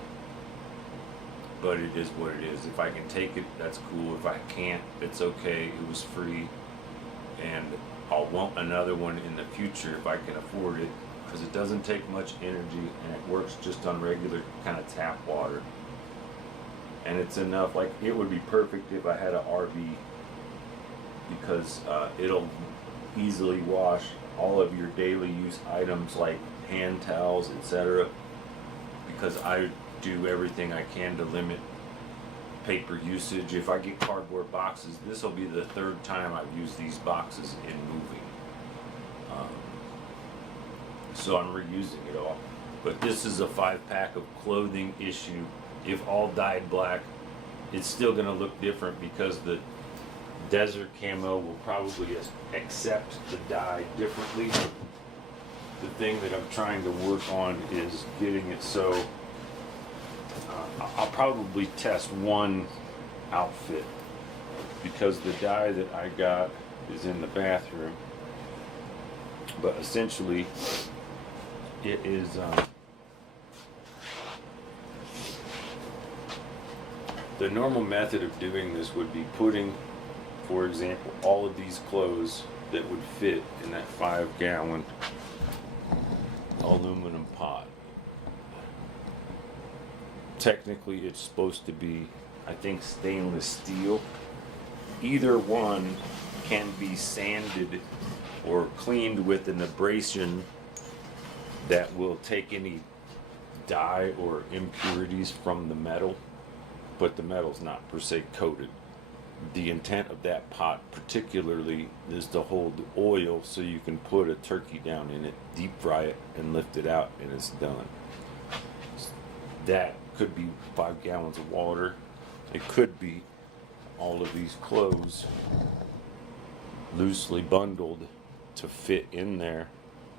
but it is what it is. If I can take it, that's cool. If I can't, it's okay. It was free, and I'll want another one in the future if I can afford it, because it doesn't take much energy and it works just on regular kind of tap water. And it's enough, like it would be perfect if I had an RV, because it'll easily wash all of your daily use items like hand towels, etc. Because I do everything I can to limit paper usage. If I get cardboard boxes, this will be the third time I've used these boxes in moving. So I'm reusing it all. But this is a 5-pack of clothing issue. If all dyed black, it's still going to look different because the desert camo will probably accept the dye differently. The thing that I'm trying to work on is getting it so I'll probably test one outfit, because the dye that I got is in the bathroom, but essentially it is the normal method of doing this would be putting, for example, all of these clothes that would fit in that 5-gallon aluminum pot. Technically it's supposed to be, I think, stainless steel. Either one can be sanded or cleaned with an abrasion that will take any dye or impurities from the metal, but the metal's not per se coated. The intent of that pot particularly is to hold the oil so you can put a turkey down in it, deep fry it, and lift it out, and it's done. That could be 5 gallons of water. It could be all of these clothes loosely bundled to fit in there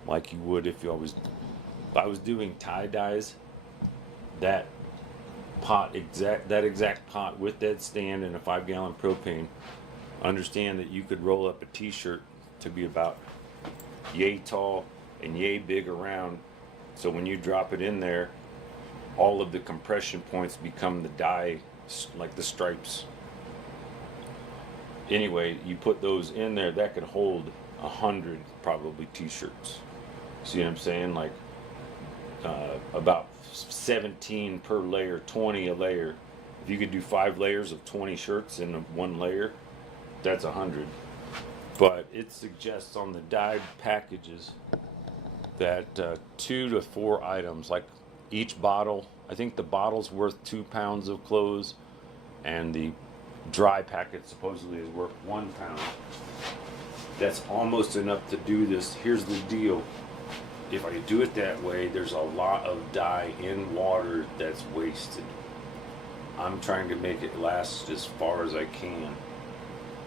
like you would if I was doing tie-dyes. That exact pot with that stand and a 5-gallon propane, understand that you could roll up a t-shirt to be about yay tall and yay big around, so when you drop it in there, all of the compression points become the dye, like the stripes. Anyway, you put those in there, that could hold 100 probably t-shirts. See what I'm saying? Like about 17 per layer, 20 a layer. If you could do 5 layers of 20 shirts in one layer, that's 100. But it suggests on the dyed packages that 2 to 4 items, like each bottle, I think the bottle's worth 2 pounds of clothes, and the dry packet supposedly is worth 1 pound. That's almost enough to do this. Here's the deal. If I do it that way, there's a lot of dye in water that's wasted. I'm trying to make it last as far as I can.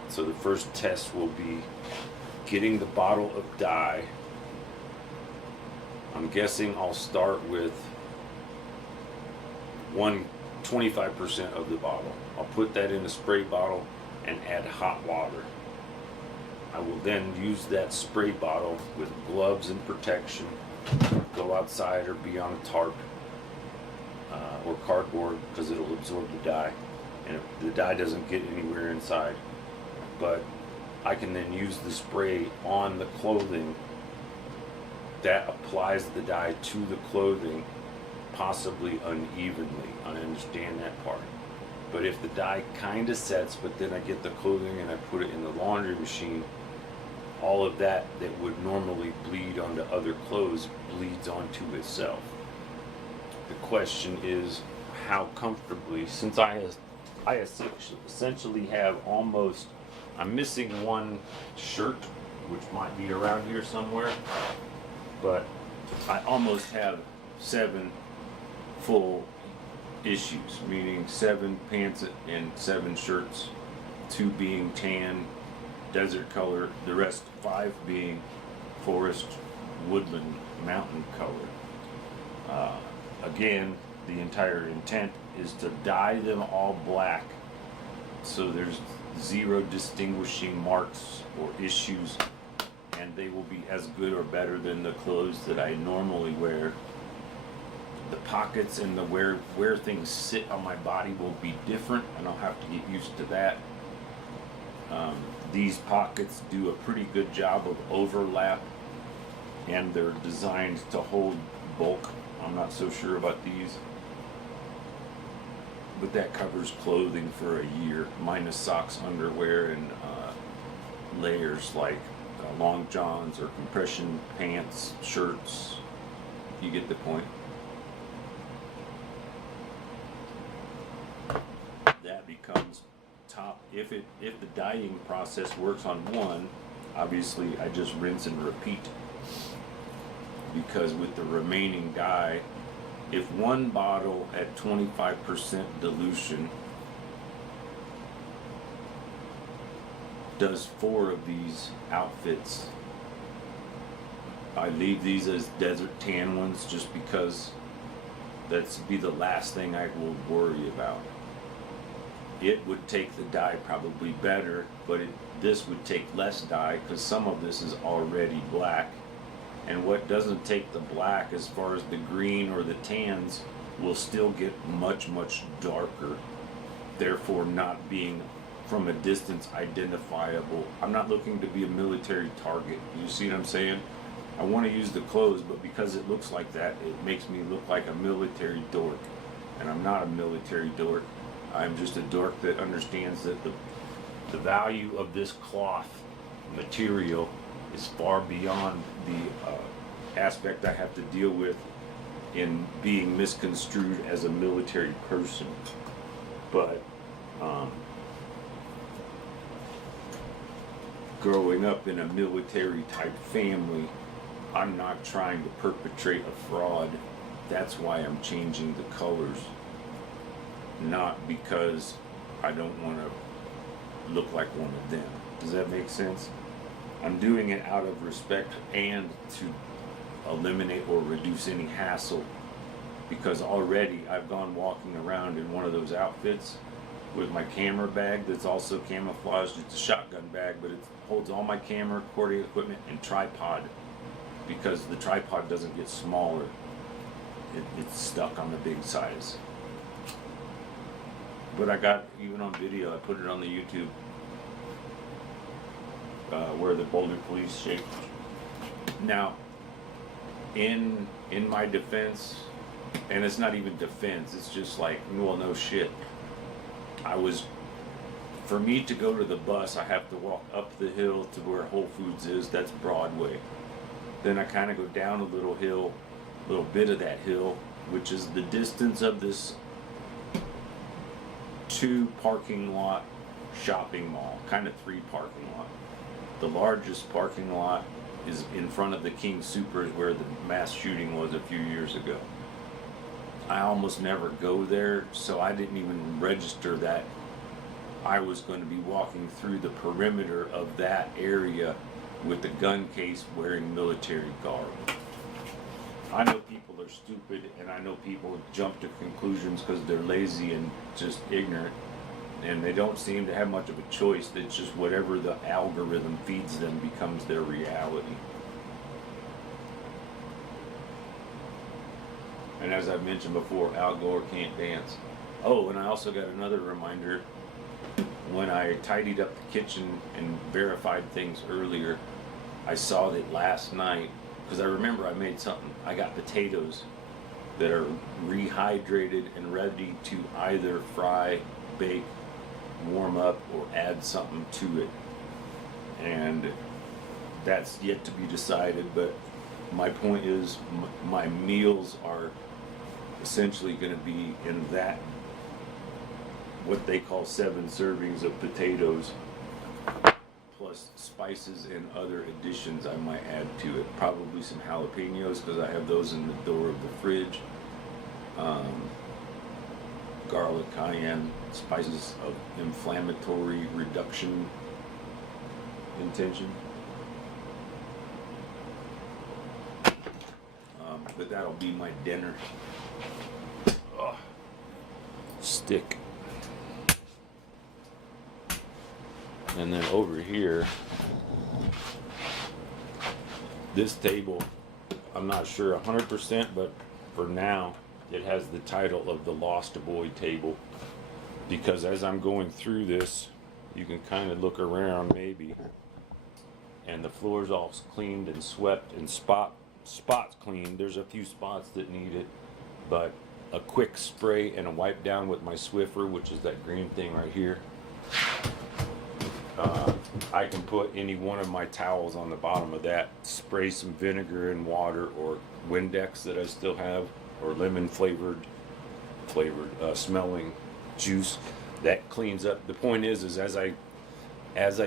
So the first test will be getting the bottle of dye. I'm guessing I'll start with 25% of the bottle. I'll put that in a spray bottle and add hot water. I will then use that spray bottle with gloves and protection, go outside or be on a tarp or cardboard, because it'll absorb the dye, and the dye doesn't get anywhere inside. But I can then use the spray on the clothing. That applies the dye to the clothing, possibly unevenly. I understand that part. But if the dye kind of sets, but then I get the clothing and I put it in the laundry machine, all of that would normally bleed onto other clothes bleeds onto itself. The question is how comfortably, since I essentially have almost, I'm missing one shirt, which might be around here somewhere, but I almost have 7 full issues, meaning 7 pants and 7 shirts, 2 being tan, desert color, the rest 5 being forest, woodland, mountain color. Again, the entire intent is to dye them all black so there's zero distinguishing marks or issues, and they will be as good or better than the clothes that I normally wear. The pockets and the where things sit on my body will be different, and I'll have to get used to that. These pockets do a pretty good job of overlap, and they're designed to hold bulk. I'm not so sure about these, but that covers clothing for a year, minus socks, underwear, and layers like long johns or compression pants, shirts. You get the point. That becomes top. If the dyeing process works on one, obviously I just rinse and repeat, because with the remaining dye, if one bottle at 25% dilution does 4 of these outfits, I leave these as desert tan ones just because that's be the last thing I will worry about. It would take the dye probably better, but this would take less dye because some of this is already black. And what doesn't take the black, as far as the green or the tans, will still get much, much darker, therefore not being from a distance identifiable. I'm not looking to be a military target. You see what I'm saying? I want to use the clothes, but because it looks like that, it makes me look like a military dork. And I'm not a military dork. I'm just a dork that understands that the value of this cloth material is far beyond the aspect I have to deal with in being misconstrued as a military person. But growing up in a military type family, I'm not trying to perpetrate a fraud. That's why I'm changing the colors, not because I don't want to look like one of them. Does that make sense? I'm doing it out of respect and to eliminate or reduce any hassle, because already I've gone walking around in one of those outfits with my camera bag that's also camouflaged. It's a shotgun bag, but it holds all my camera, recording equipment, and tripod, because the tripod doesn't get smaller. It's stuck on the big size. But I got, even on video, I put it on the YouTube, where the Boulder police shake. Now, in my defense, and it's not even defense, it's just like, well, no shit. For me to go to the bus, I have to walk up the hill to where Whole Foods is. That's Broadway. Then I kind of go down a little hill, a little bit of that hill, which is the distance of this 2 parking lot shopping mall, kind of 3 parking lot. The largest parking lot is in front of the King Soopers, where the mass shooting was a few years ago. I almost never go there, so I didn't even register that I was going to be walking through the perimeter of that area with the gun case wearing military garb. I know people are stupid, and I know people jump to conclusions because they're lazy and just ignorant, and they don't seem to have much of a choice. It's just whatever the algorithm feeds them becomes their reality. And as I've mentioned before, Al Gore can't dance. Oh, and I also got another reminder. When I tidied up the kitchen and verified things earlier, I saw that last night, because I remember I made something. I got potatoes that are rehydrated and ready to either fry, bake, warm up, or add something to it. And that's yet to be decided, but my point is my meals are essentially going to be in that, what they call 7 servings of potatoes, plus spices and other additions I might add to it. Probably some jalapenos, because I have those in the door of the fridge. Garlic, cayenne, spices of inflammatory reduction intention. But that'll be my dinner. Ugh. Stick. And then over here, this table, I'm not sure 100%, but for now, it has the title of the Lost Boy table. Because as I'm going through this, you can kind of look around maybe, and the floor's all cleaned and swept and spots cleaned. There's a few spots that need it, but a quick spray and a wipe down with my Swiffer, which is that green thing right here. I can put any one of my towels on the bottom of that, spray some vinegar and water or Windex that I still have, or lemon flavored smelling juice. That cleans up. The point is as I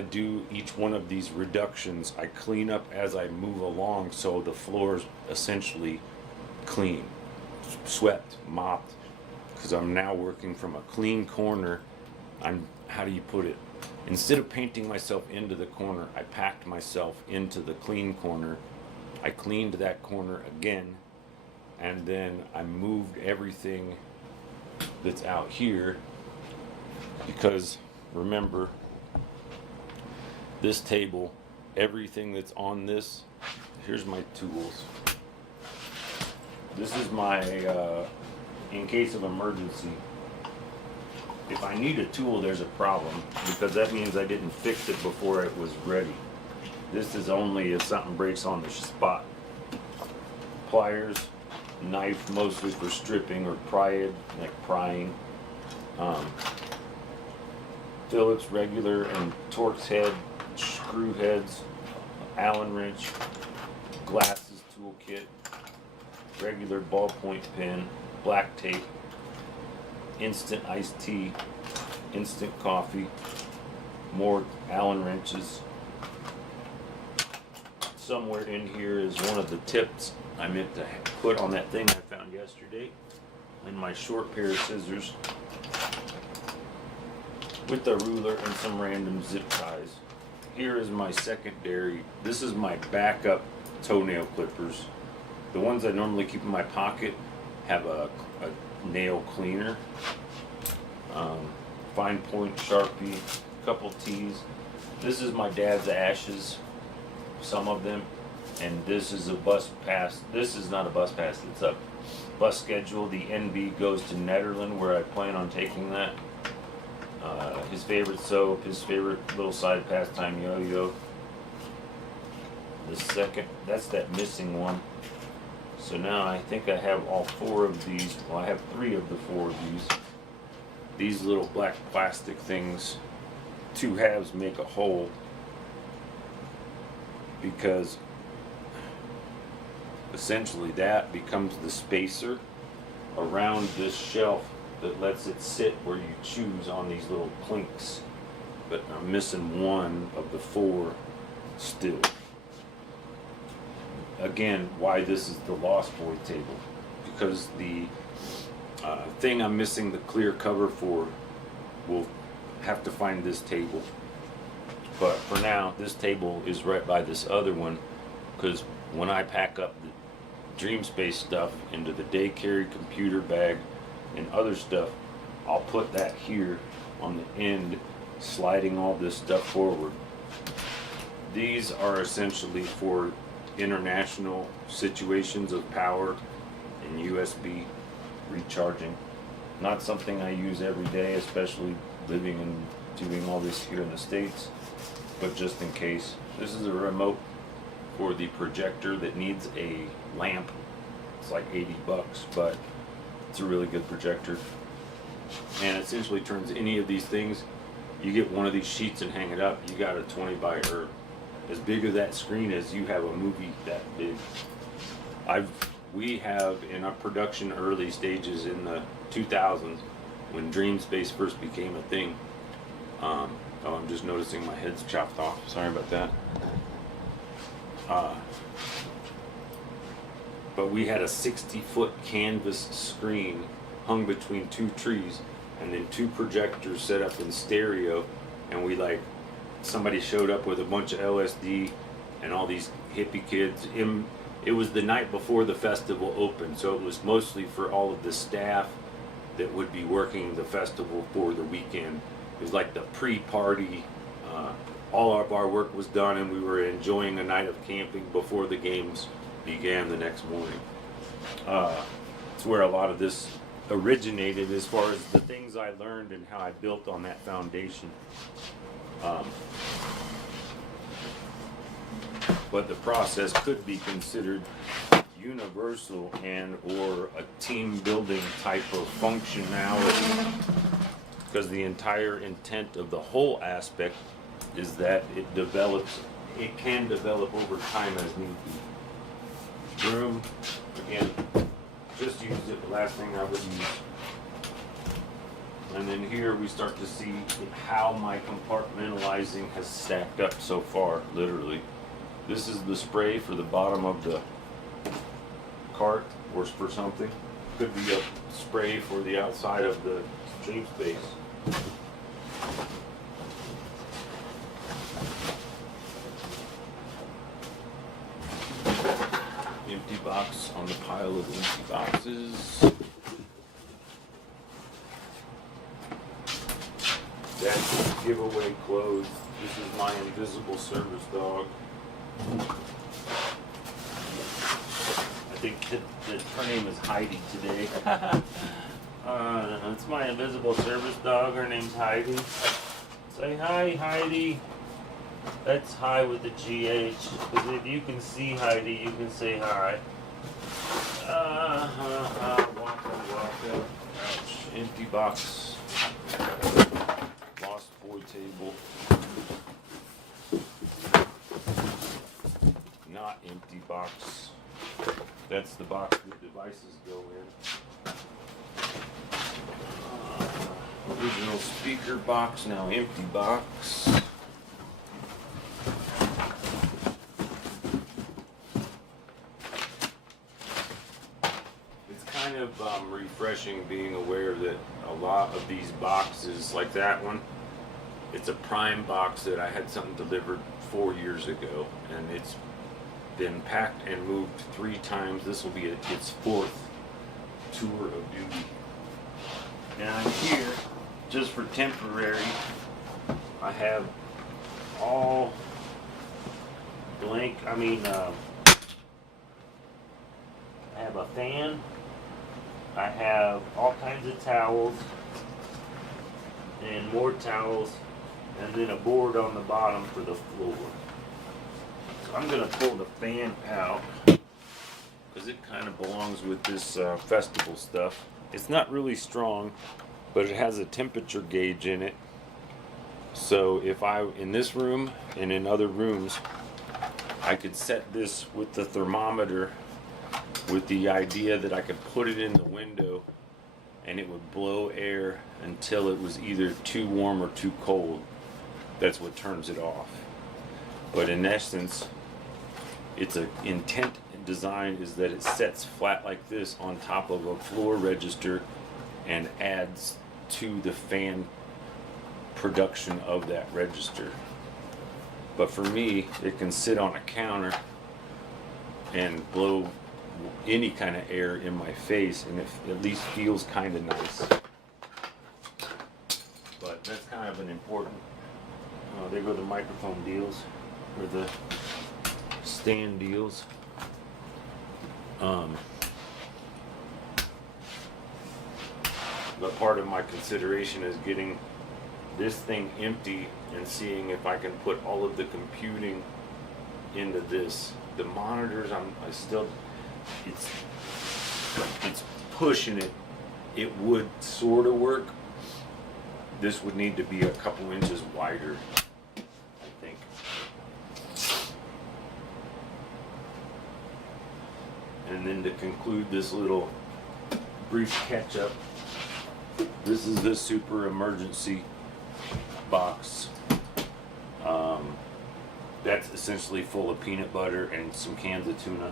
do each one of these reductions, I clean up as I move along, so the floor's essentially clean, swept, mopped, because I'm now working from a clean corner. How do you put it? Instead of painting myself into the corner, I packed myself into the clean corner. I cleaned that corner again, and then I moved everything that's out here, because remember, this table, everything that's on this, here's my tools. This is my, in case of emergency. If I need a tool, there's a problem, because that means I didn't fix it before it was ready. This is only if something breaks on the spot. Pliers, knife mostly for stripping or prying. Phillips regular and Torx head, screw heads, Allen wrench, glasses toolkit, regular ballpoint pen, black tape, instant iced tea, instant coffee, more Allen wrenches. Somewhere in here is one of the tips I meant to put on that thing I found yesterday, and my short pair of scissors with a ruler and some random zip ties. Here is my secondary. This is my backup toenail clippers. The ones I normally keep in my pocket have a nail cleaner, fine point Sharpie, couple T's. This is my dad's ashes, some of them, and this is a bus pass. This is not a bus pass, it's a bus schedule. The NB goes to Netherlands, where I plan on taking that. His favorite soap, his favorite little side pastime yo-yo. The second, that's that missing one. So now I think I have all four of these. Well, I have 3 of the 4 of these. These little black plastic things, 2 halves make a whole, because essentially that becomes the spacer around this shelf that lets it sit where you choose on these little clinks. But I'm missing 1 of the 4 still. Again, why this is the Lost Boy table, because the thing I'm missing the clear cover for, will have to find this table. But for now, this table is right by this other one, because when I pack up the DREAMSPACE stuff into the day carry computer bag and other stuff, I'll put that here on the end, sliding all this stuff forward. These are essentially for international situations of power and USB recharging. Not something I use every day, especially living and doing all this here in the States, but just in case. This is a remote for the projector that needs a lamp. It's like $80, but it's a really good projector, and essentially turns any of these things. You get one of these sheets and hang it up, you got a 20 by, or as big as that screen is, you have a movie that big. We have in our production early stages in the 2000s, when DREAMSPACE first became a thing. Oh, I'm just noticing my head's chopped off. Sorry about that. But we had a 60-foot canvas screen hung between 2 trees, and then 2 projectors set up in stereo, and somebody showed up with a bunch of LSD and all these hippie kids. It was the night before the festival opened, so it was mostly for all of the staff that would be working the festival for the weekend. It was like the pre-party All of our work was done, and we were enjoying a night of camping before the games began the next morning. It's where a lot of this originated, as far as the things I learned and how I built on that foundation. But the process could be considered universal and or a team building type of functionality, because the entire intent of the whole aspect is that it can develop over time as need be. Room, again, just use it, the last thing I would use. And then here we start to see how my compartmentalizing has stacked up so far, literally. This is the spray for the bottom of the cart or for something. Could be a spray for the outside of the DREAMSPACE. Empty box on the pile of empty boxes. That's giveaway clothes. This is my invisible service dog. I think her name is Heidi today. It's my invisible service dog. Her name's Heidi. Say hi, Heidi. That's hi with the GH. Because if you can see Heidi, you can say hi. Waka. Ouch. Empty box. Lost boy table. Not empty box. That's the box the devices go in. Original speaker box, now empty box. It's kind of refreshing being aware that a lot of these boxes, like that one, it's a prime box that I had something delivered 4 years ago, and it's been packed and moved 3 times. This will be its 4th tour of duty. Down here, just for temporary, I have all blank, I have a fan, I have all kinds of towels, and more towels, and then a board on the bottom for the floor. So I'm going to pull the fan out, because it kind of belongs with this festival stuff. It's not really strong, but it has a temperature gauge in it. So if in this room and in other rooms, I could set this with the thermometer with the idea that I could put it in the window and it would blow air until it was either too warm or too cold. That's what turns it off. But in essence, its intent and design is that it sets flat like this on top of a floor register and adds to the fan production of that register. But for me, it can sit on a counter and blow any kind of air in my face, and it at least feels kind of nice. But that's kind of an important, there go the microphone deals, or the stand deals. But part of my consideration is getting this thing empty and seeing if I can put all of the computing into this. The monitors, it's pushing it. It would sort of work. This would need to be a couple inches wider, I think. And then to conclude this little brief catch-up, this is the super emergency box. That's essentially full of peanut butter and some cans of tuna.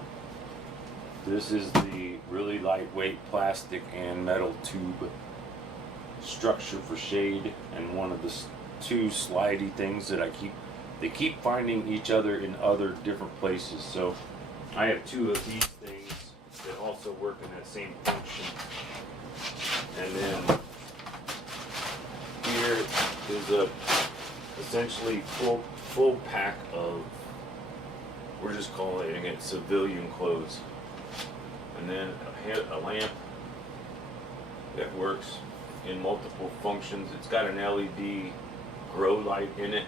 This is the really lightweight plastic and metal tube structure for shade, and one of the 2 slidey things that they keep finding each other in other different places. So I have 2 of these things that also work in that same function. And then here is a essentially full pack of, we're just calling it civilian clothes, and then a lamp that works in multiple functions. It's got an LED grow light in it,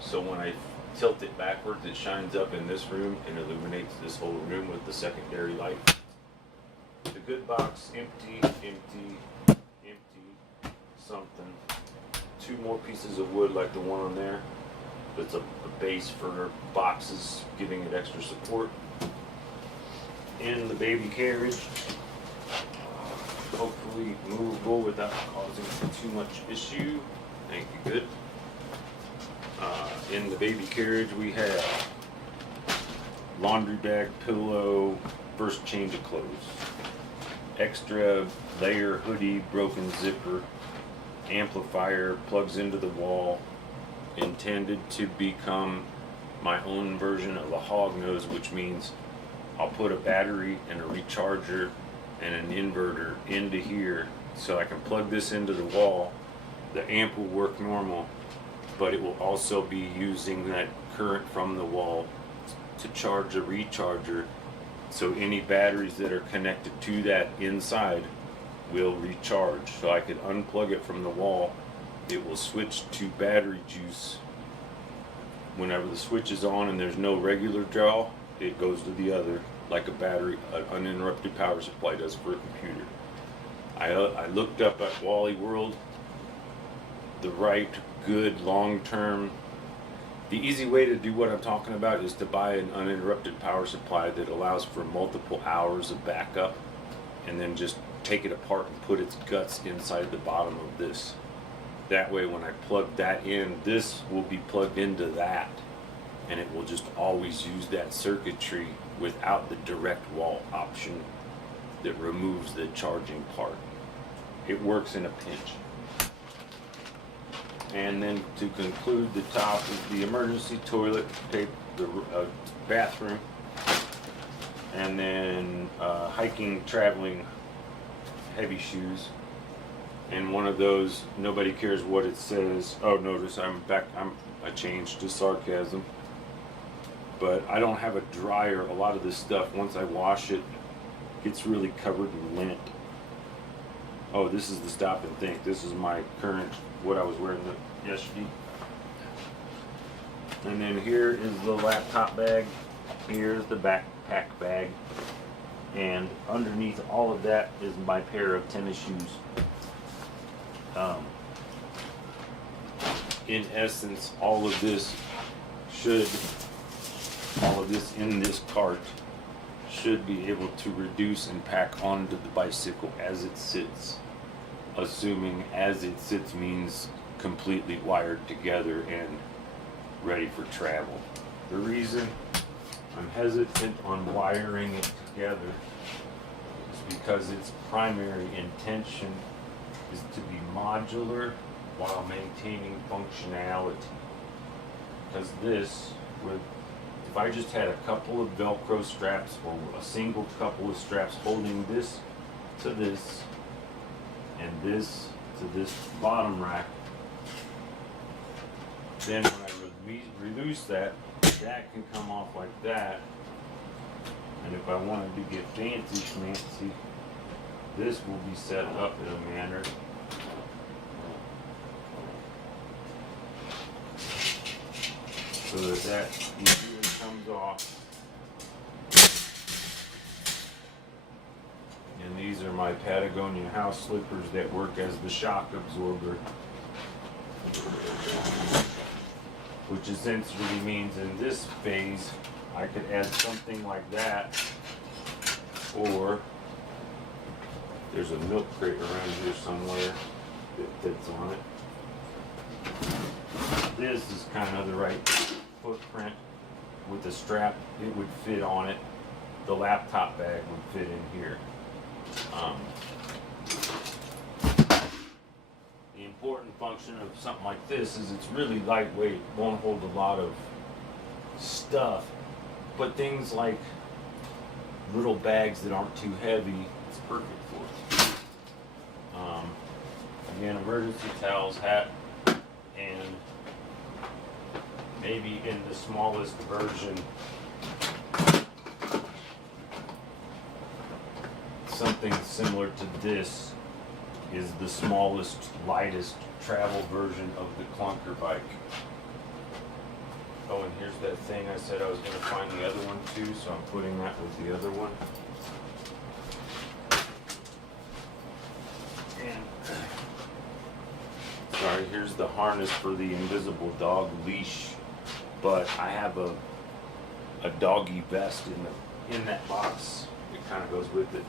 so when I tilt it backwards, it shines up in this room and illuminates this whole room with the secondary light. The good box, empty, something. 2 more pieces of wood like the one on there. That's a base for boxes, giving it extra support. In the baby carriage, hopefully movable without causing too much issue. Thank you, good. In the baby carriage we have laundry bag, pillow, first change of clothes, extra layer hoodie, broken zipper, amplifier, plugs into the wall, intended to become my own version of a hog nose, which means I'll put a battery and a recharger and an inverter into here, so I can plug this into the wall. The amp will work normal, but it will also be using that current from the wall to charge a recharger, so any batteries that are connected to that inside will recharge. So I could unplug it from the wall, it will switch to battery juice. Whenever the switch is on and there's no regular draw, it goes to the other, like a battery, an uninterrupted power supply does for a computer. I looked up at Wally World, the right, good, long-term, the easy way to do what I'm talking about is to buy an uninterrupted power supply that allows for multiple hours of backup, and then just take it apart and put its guts inside the bottom of this. That way when I plug that in, this will be plugged into that, and it will just always use that circuitry without the direct wall option that removes the charging part. It works in a pinch. And then to conclude, the top is the emergency toilet, the bathroom, and then hiking, traveling, heavy shoes, and one of those, nobody cares what it says. Oh, notice I changed to sarcasm. But I don't have a dryer. A lot of this stuff, once I wash it, gets really covered in lint. Oh, this is the stop and think. This is my current, what I was wearing yesterday. And then here is the laptop bag. Here's the backpack bag. And underneath all of that is my pair of tennis shoes. In essence, all of this in this cart should be able to reduce and pack onto the bicycle as it sits. Assuming as it sits means completely wired together and ready for travel. The reason I'm hesitant on wiring it together is because its primary intention is to be modular while maintaining functionality. Because if I just had a couple of Velcro straps or a single couple of straps holding this to this and this to this bottom rack, then when I release that can come off like that. And if I wanted to get fancy, this will be set up in a manner so that easily comes off. And these are my Patagonia house slippers that work as the shock absorber, which essentially means in this phase I could add something like that, or there's a milk crate around here somewhere that fits on it. This is kind of the right footprint. With the strap, it would fit on it. The laptop bag would fit in here. The important function of something like this is it's really lightweight, won't hold a lot of stuff, but things like little bags that aren't too heavy, it's perfect for. Again, emergency towels, hat, and maybe in the smallest version, something similar to this is the smallest, lightest travel version of the clunker bike. Oh, and here's that thing I said I was going to find the other one too, so I'm putting that with the other one. And sorry, here's the harness for the invisible dog leash, but I have a doggy vest in that box. It kind of goes with it.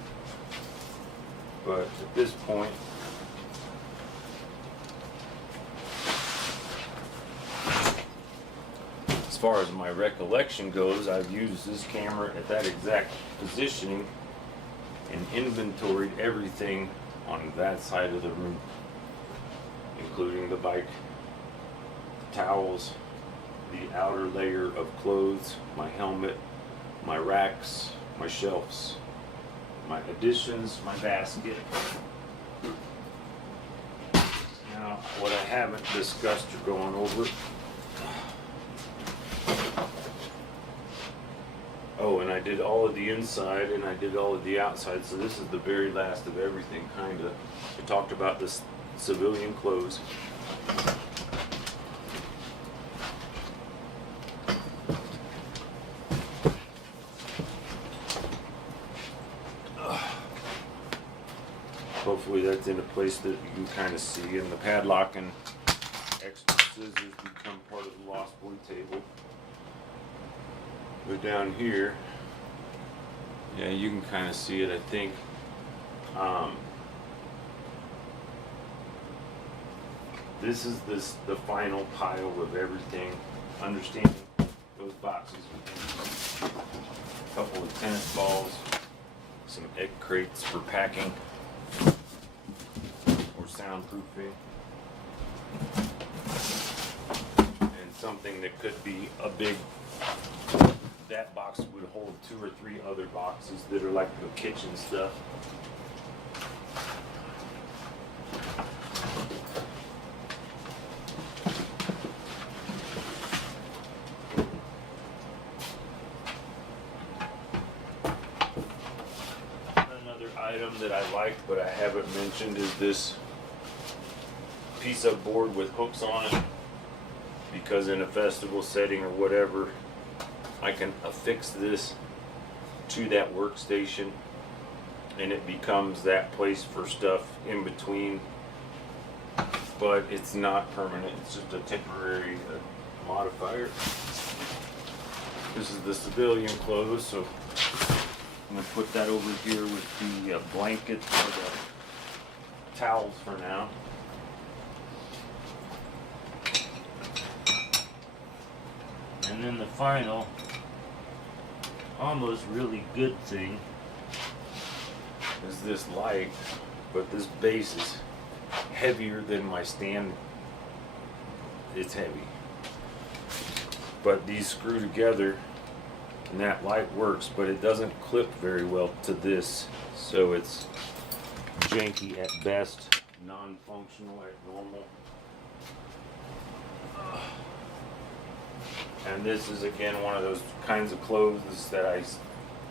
But at this point, as far as my recollection goes, I've used this camera at that exact positioning and inventoried everything on that side of the room, including the bike, the towels, the outer layer of clothes, my helmet, my racks, my shelves, my additions, my basket. Now, what I haven't discussed or gone over. Oh, and I did all of the inside and I did all of the outside, so this is the very last of everything, kinda. I talked about this civilian clothes. Hopefully that's in a place that you can kind of see, and the padlock and extra scissors become part of the Lost Boy table. But down here, yeah, you can kind of see it, I think. This is the final pile of everything. Understanding those boxes with a couple of tennis balls, some egg crates for packing or soundproofing, and something that could be a big. That box would hold 2 or 3 other boxes that are like the kitchen stuff. Another item that I like but I haven't mentioned is this piece of board with hooks on it, because in a festival setting or whatever, I can affix this to that workstation and it becomes that place for stuff in between, but it's not permanent, it's just a temporary modifier. This is the civilian clothes, so I'm going to put that over here with the blankets or the towels for now. And then the final, almost really good thing is this light, but this base is heavier than my stand. It's heavy, but these screw together and that light works, but it doesn't clip very well to this, so it's janky at best, non-functional at normal. And this is again one of those kinds of clothes that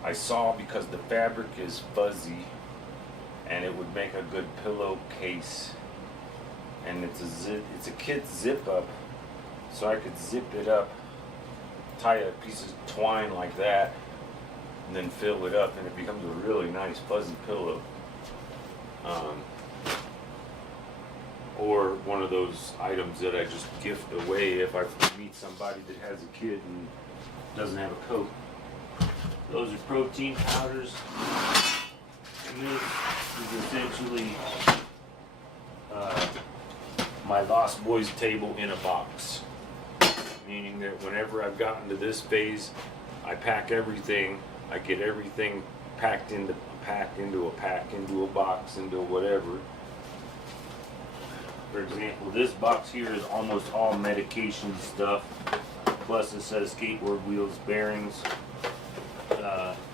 I saw because the fabric is fuzzy and it would make a good pillowcase. And it's a kid's zip up, so I could zip it up, tie a piece of twine like that, and then fill it up, and it becomes a really nice fuzzy pillow. Or one of those items that I just gift away if I meet somebody that has a kid and doesn't have a coat. Those are protein powders, and this is essentially my Lost Boys table in a box. Meaning that whenever I've gotten to this phase, I pack everything, I get everything packed into a pack, into a box, into whatever. For example, this box here is almost all medication stuff, plus it says skateboard wheels, bearings,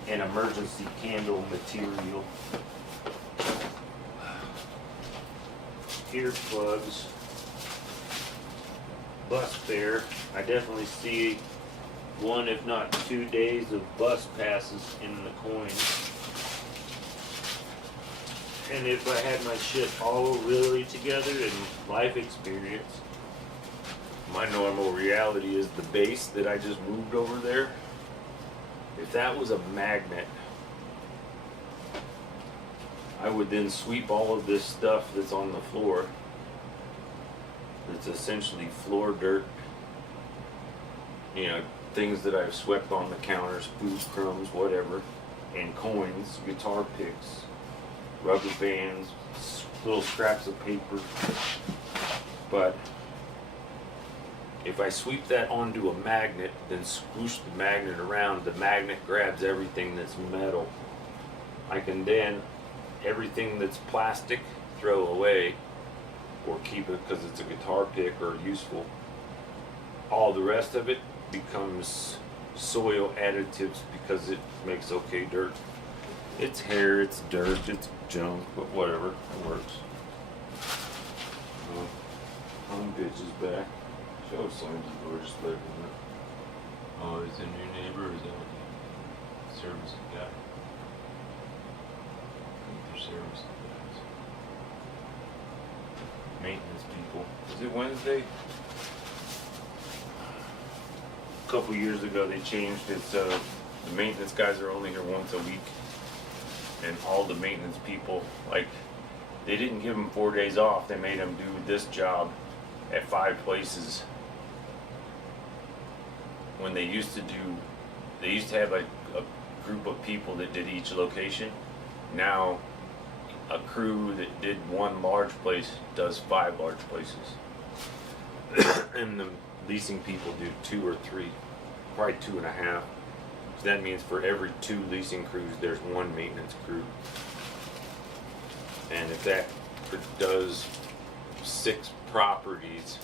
and emergency candle material, earplugs, bus fare, I definitely see 1 if not 2 days of bus passes in the coins. And if I had my shit all really together in life experience, my normal reality is the base that I just moved over there. If that was a magnet, I would then sweep all of this stuff that's on the floor. It's essentially floor dirt. You know, things that I've swept on the counters, food crumbs, whatever, and coins, guitar picks, rubber bands, little scraps of paper. But if I sweep that onto a magnet, then swoosh the magnet around, the magnet grabs everything that's metal. I can then, everything that's plastic, throw away or keep it because it's a guitar pick or useful. All the rest of it becomes soil additives because it makes okay dirt. It's hair, it's dirt, it's junk, but whatever, it works. Home bitch is back. Show slams the door, just let it in. Oh, is it your neighbor or is that what the service guy? I think they're service guys. Maintenance people. Is it Wednesday? A couple years ago they changed it so the maintenance guys are only here once a week. And all the maintenance people, like, they didn't give them 4 days off. They made them do this job at 5 places. When they used to have like a group of people that did each location. Now, a crew that did 1 large place does 5 large places. And the leasing people do 2 or 3, probably 2.5. So that means for every 2 leasing crews, there's 1 maintenance crew. And if that does 6 properties,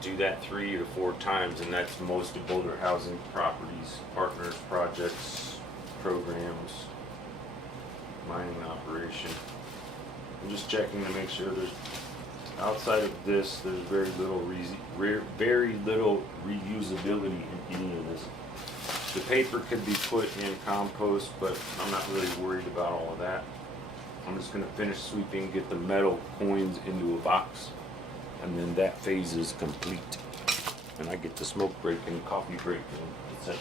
do that 3 to 4 times, and that's most of Boulder Housing properties, partners, projects, programs, mining operation. I'm just checking to make sure there's, outside of this, there's very little reusability in any of this. The paper could be put in compost, but I'm not really worried about all of that. I'm just going to finish sweeping, get the metal coins into a box, and then that phase is complete. And I get the smoke break and coffee break and etc.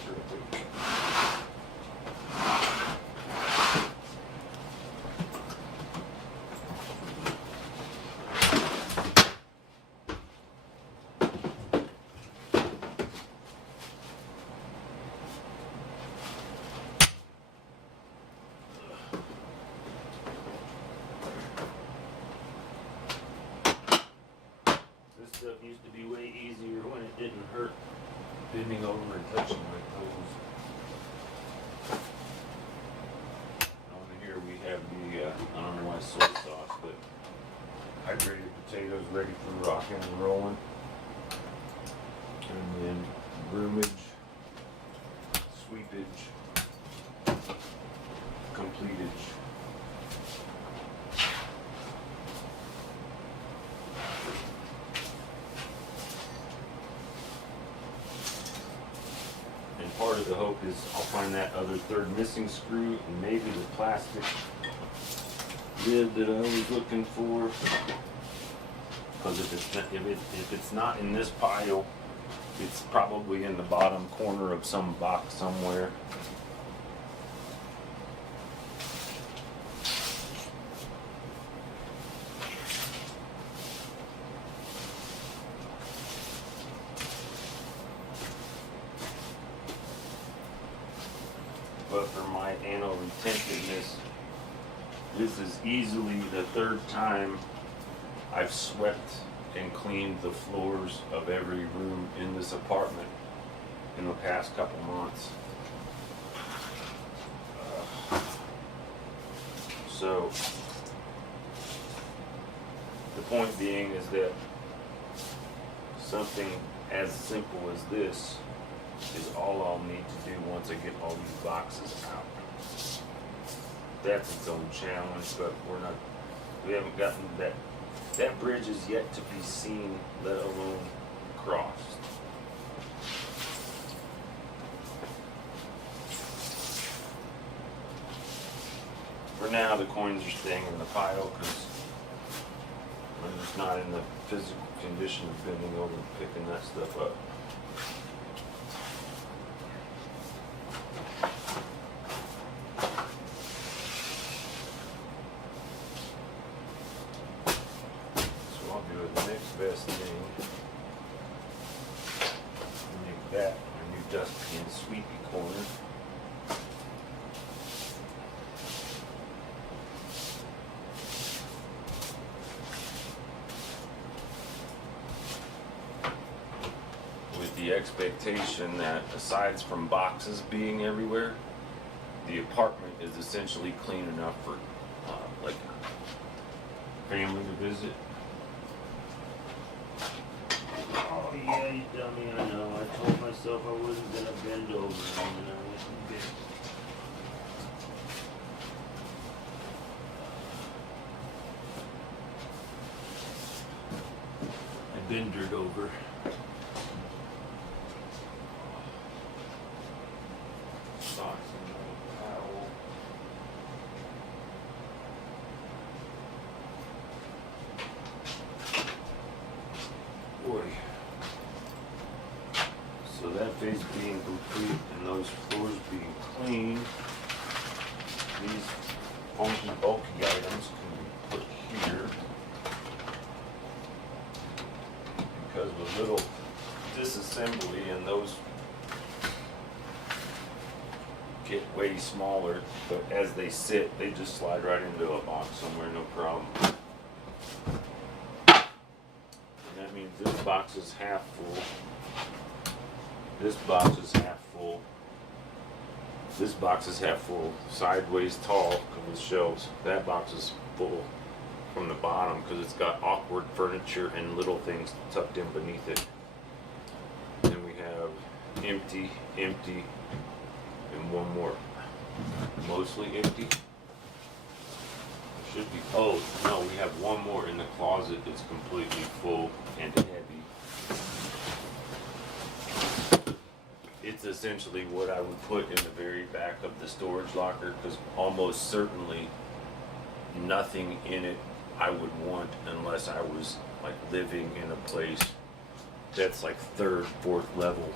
Stuff used to be way easier when it didn't hurt bending over and touching my toes. Over here we have the, I don't know why soy sauce, but hydrated potatoes ready for rocking and rolling. And then broomage, sweepage, completage. Part of the hope is I'll find that other 3rd missing screw and maybe the plastic lid that I was looking for. Because if it's not in this pile, it's probably in the bottom corner of some box somewhere. But for my anal retentiveness, this is easily the 3rd time I've swept and cleaned the floors of every room in this apartment in the past couple months. So, the point being is that something as simple as this is all I'll need to do once I get all these boxes out. That's its own challenge, but we haven't gotten that bridge is yet to be seen, let alone across. For now, the coins are staying in the pile because I'm just not in the physical condition of bending over and picking that stuff up. So I'll do the next best thing. Make that my new dustpan sweepy corner. The expectation that aside from boxes being everywhere, the apartment is essentially clean enough for like family to visit. Oh yeah, you dummy, I know. I told myself I wasn't gonna bend over and then I went and bent. I bendered over. Boy. So that phase being complete and those floors being clean, these funky bulky items can be put here because with little disassembly and those get way smaller, but as they sit, they just slide right into a box somewhere, no problem. And that means this box is half full. This box is half full. This box is half full, sideways tall because of shelves. That box is full from the bottom because it's got awkward furniture and little things tucked in beneath it. Then we have empty, empty, and one more mostly empty. There should be, oh no, we have one more in the closet that's completely full and heavy. It's essentially what I would put in the very back of the storage locker because almost certainly nothing in it I would want unless I was like living in a place that's like third, fourth level.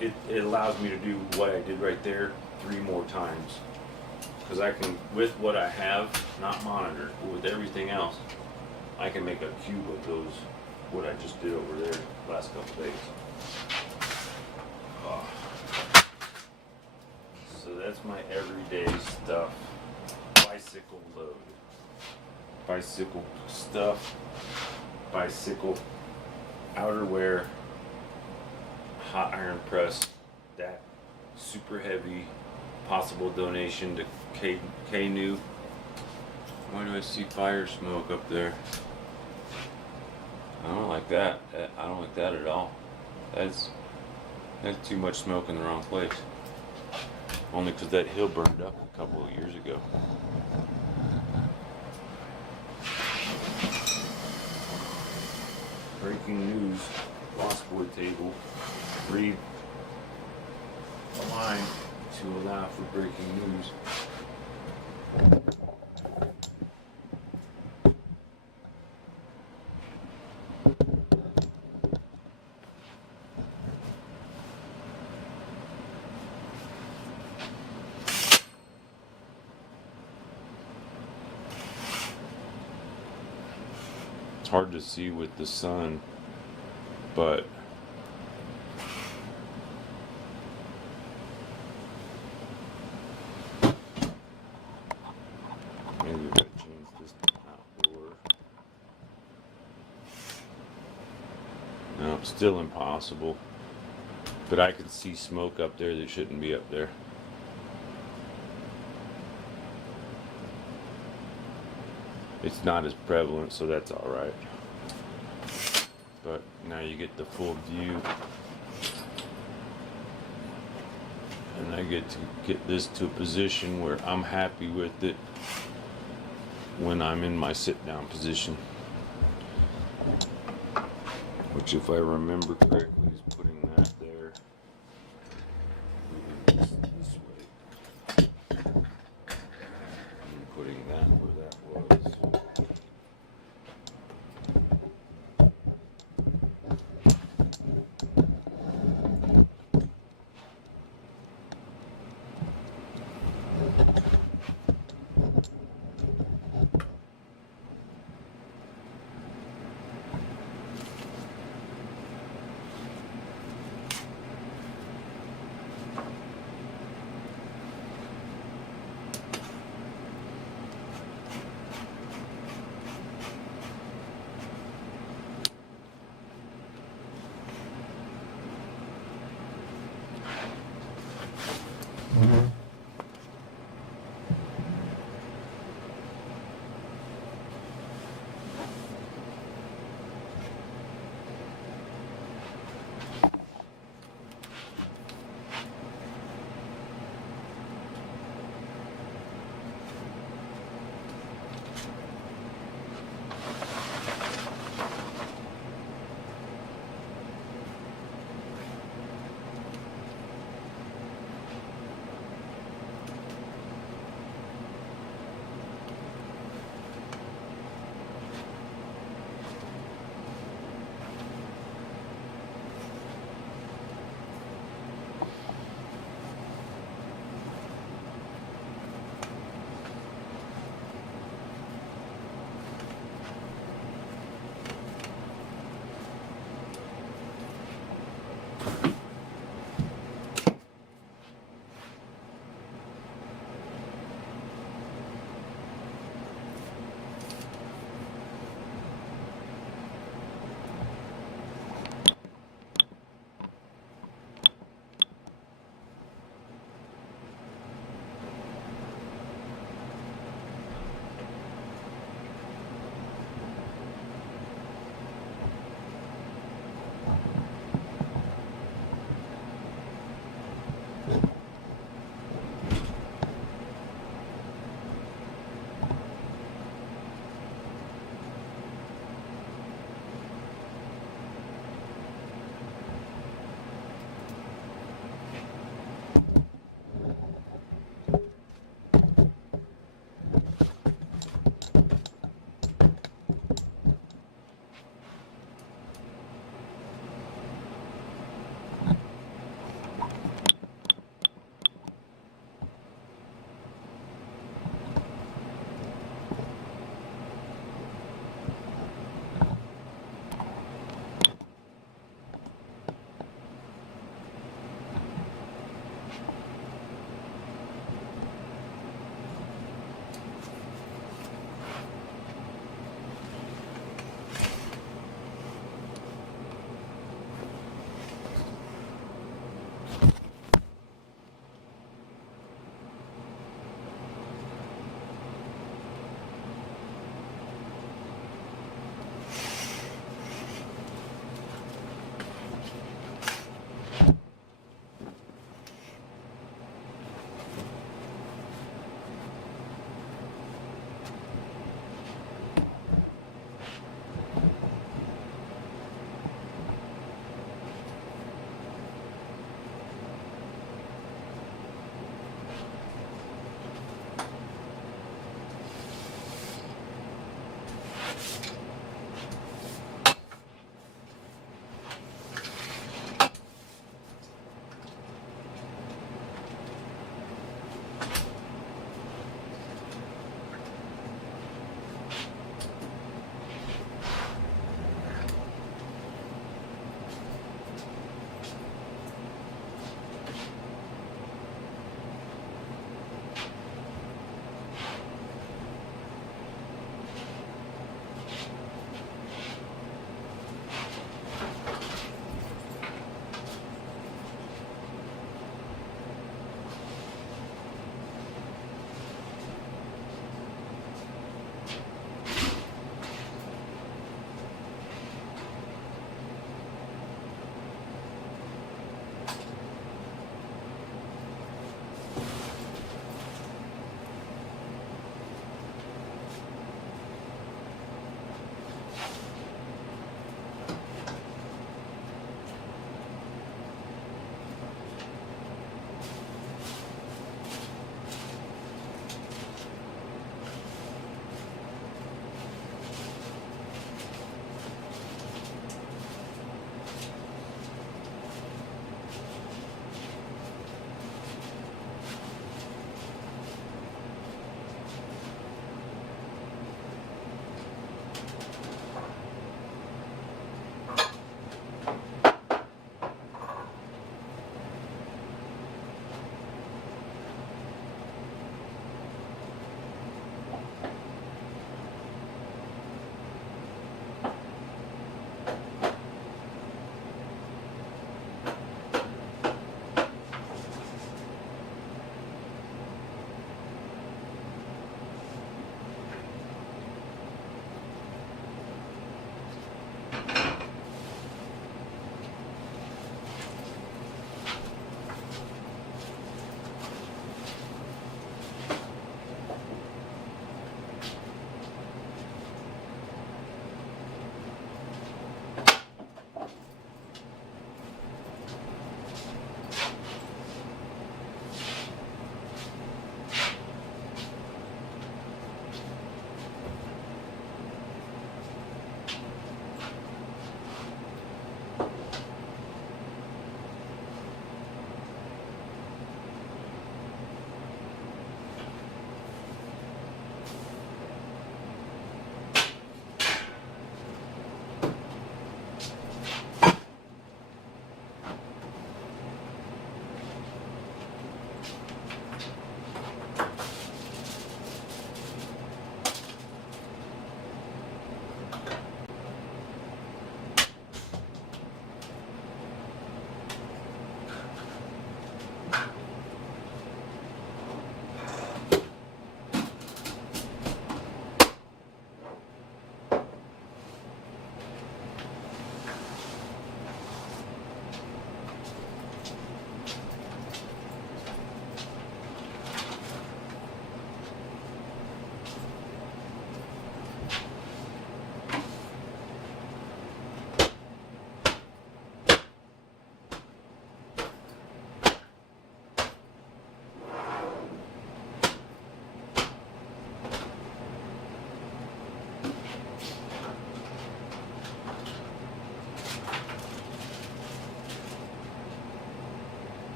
It allows me to do what I did right there 3 more times because I can, with what I have, not monitored, but with everything else, I can make a cube of those, what I just did over there the last couple days. Oh. So that's my everyday stuff. Bicycle load. Bicycle stuff. Bicycle outerwear. Hot iron press, that super heavy, possible donation to K-New. Why do I see fire smoke up there? I don't like that. I don't like that at all. That's too much smoke in the wrong place. Only because that hill burned up a couple of years ago. Breaking news, Lost Boy table. Read a line to allow for breaking news. It's hard to see with the sun, but maybe we gotta change this outdoor. No, still impossible. But I can see smoke up there that shouldn't be up there. It's not as prevalent, so that's alright. But now you get the full view. And I get to get this to a position where I'm happy with it when I'm in my sit down position. Which, if I remember correctly, is putting that there. Moving this way. And putting that where that was.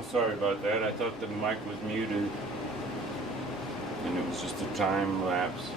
Oh, sorry about that. I thought the mic was muted. And it was just a time lapse.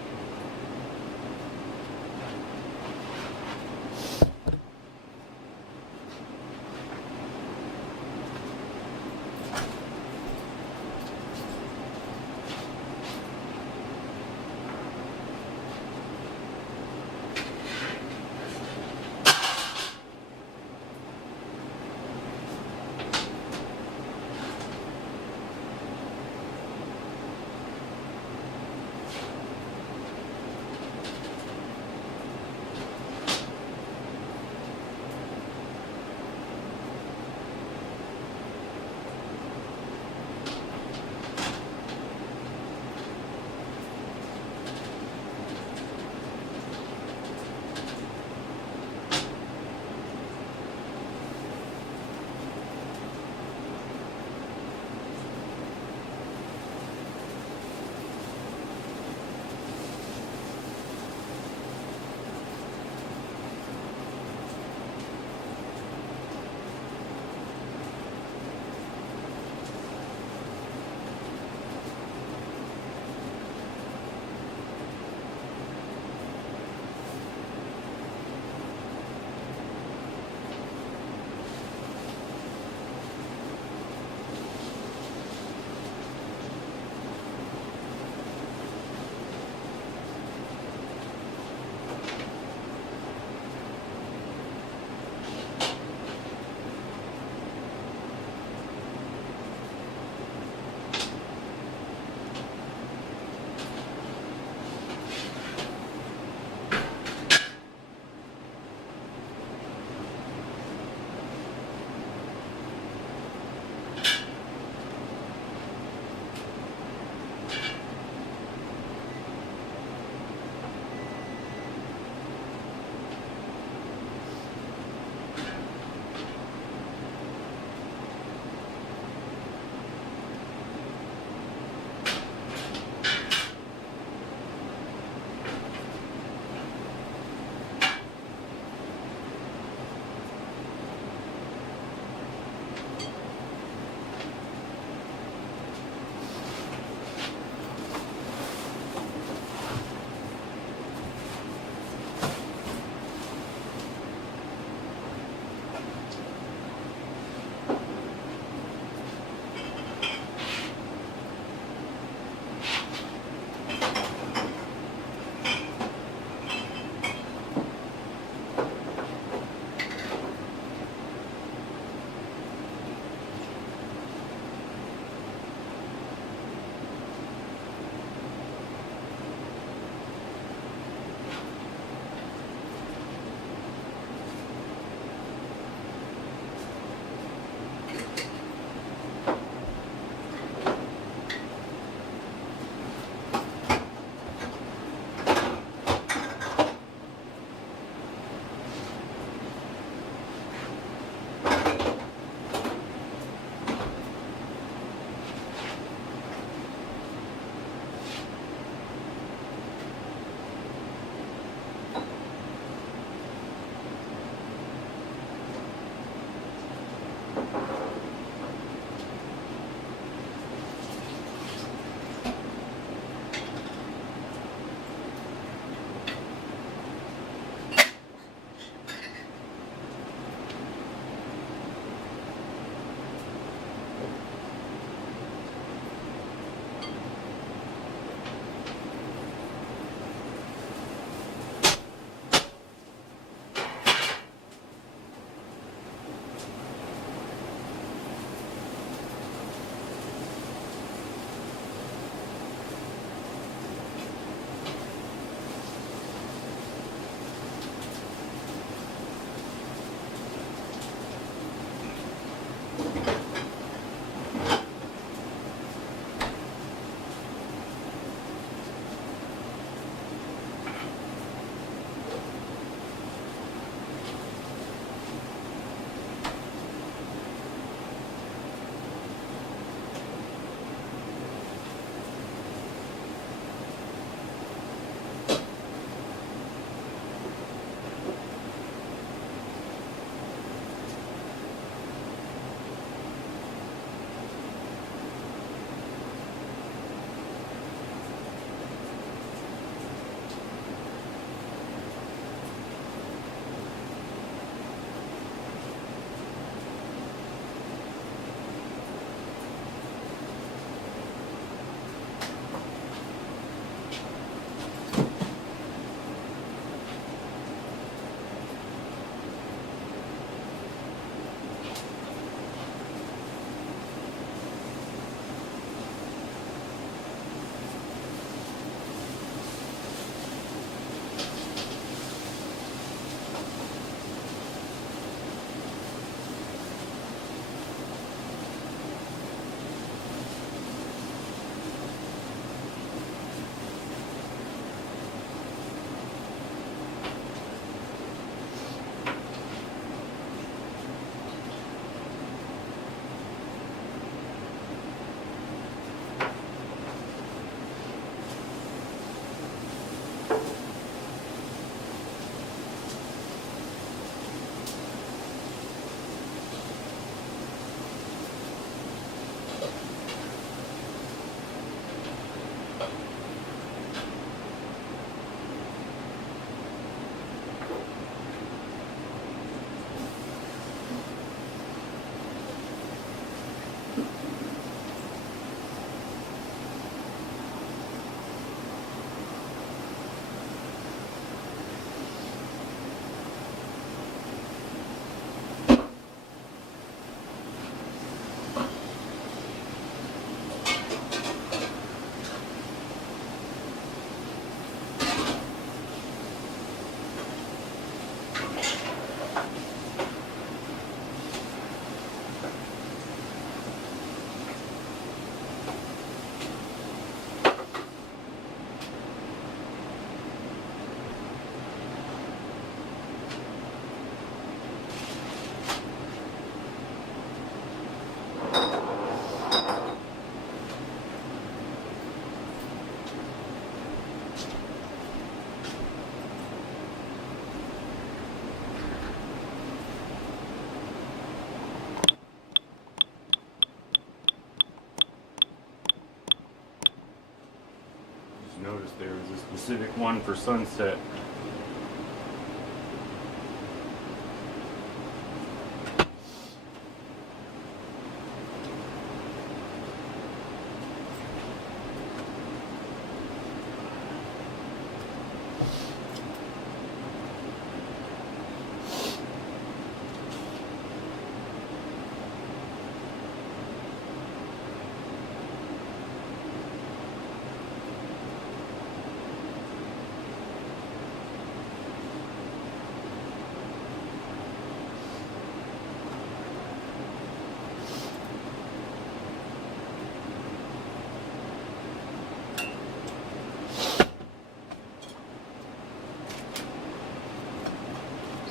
specific one for sunset.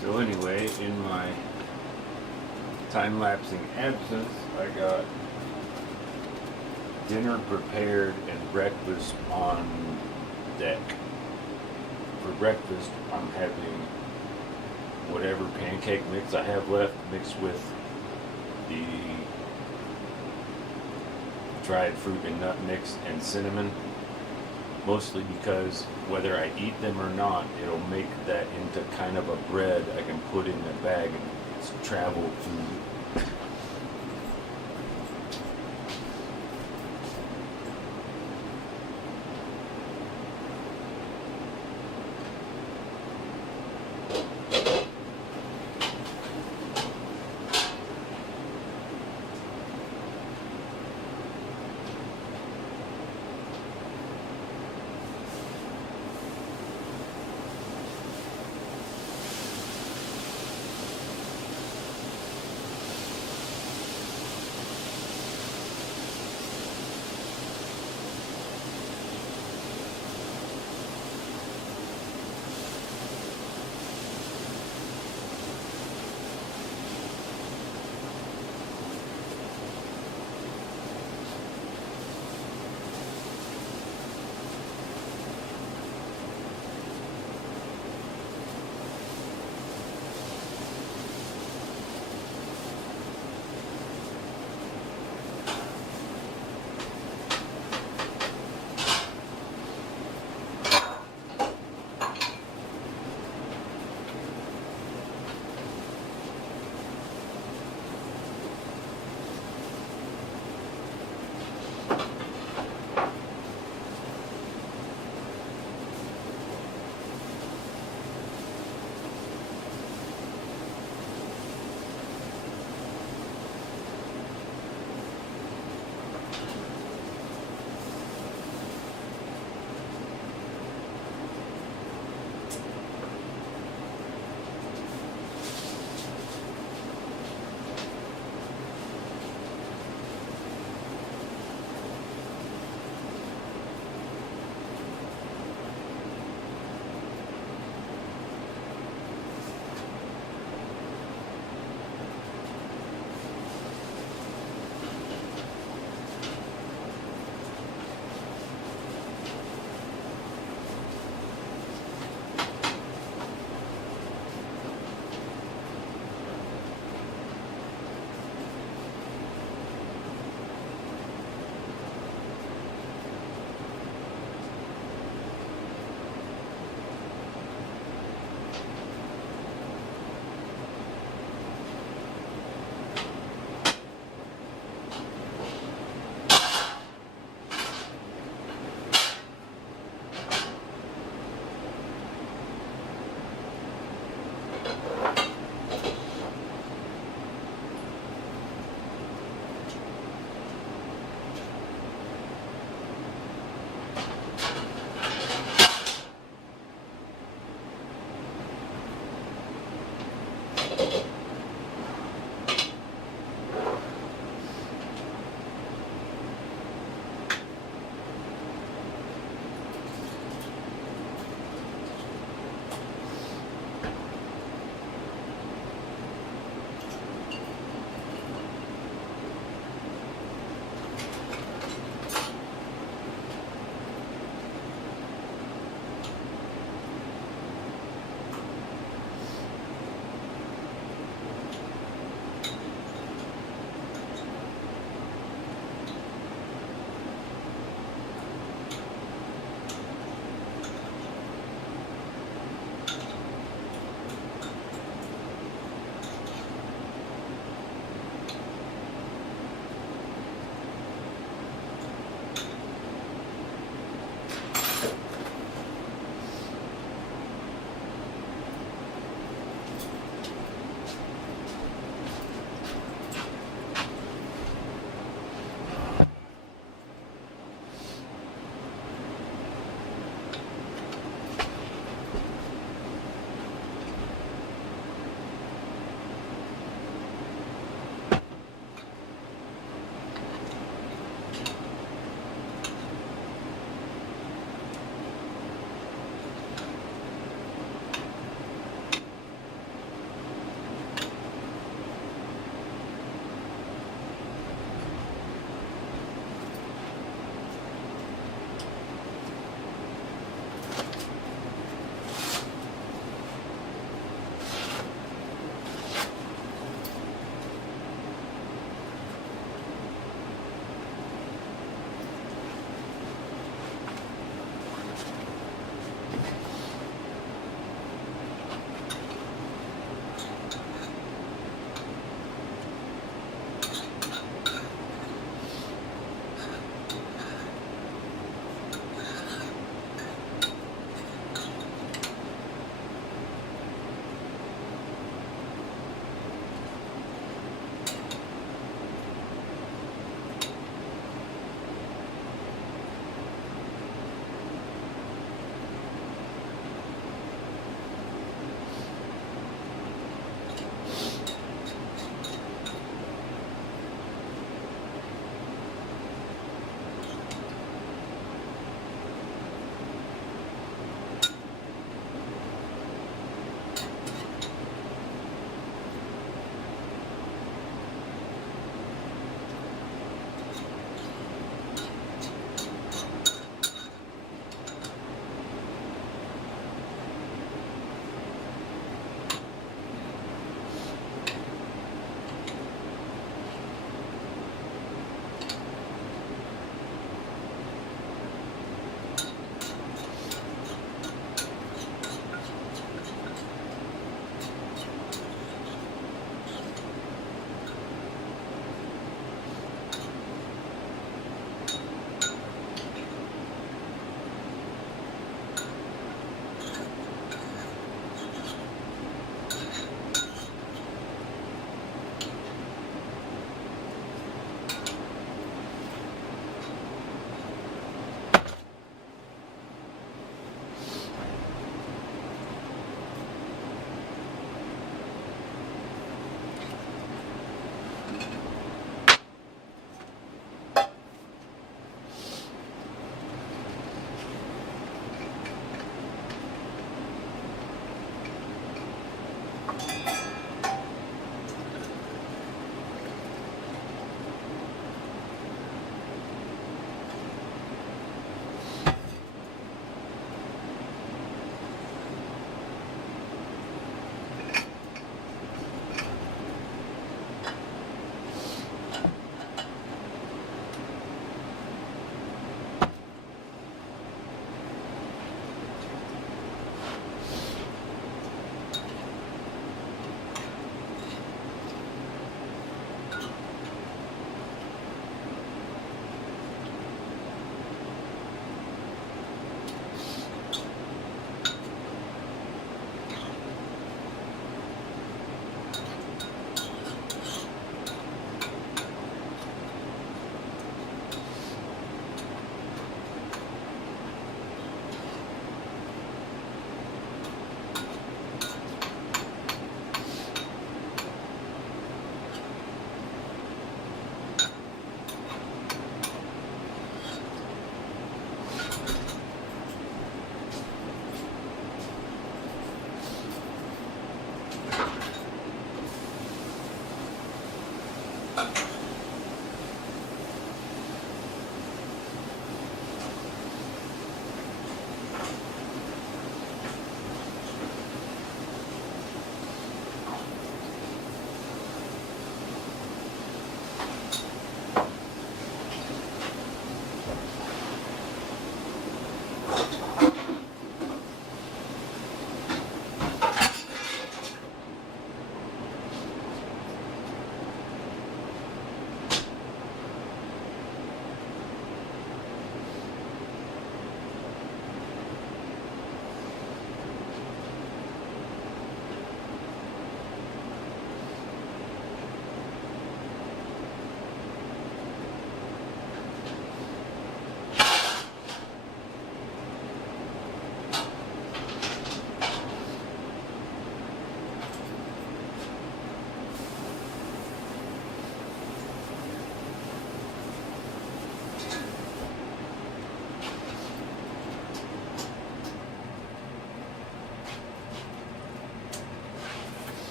So anyway, in my time-lapsing absence, I got dinner prepared and breakfast on deck. For breakfast, I'm having whatever pancake mix I have left mixed with the dried fruit and nut mix and cinnamon. Mostly because whether I eat them or not, it'll make that into kind of a bread I can put in a bag and it's travel food.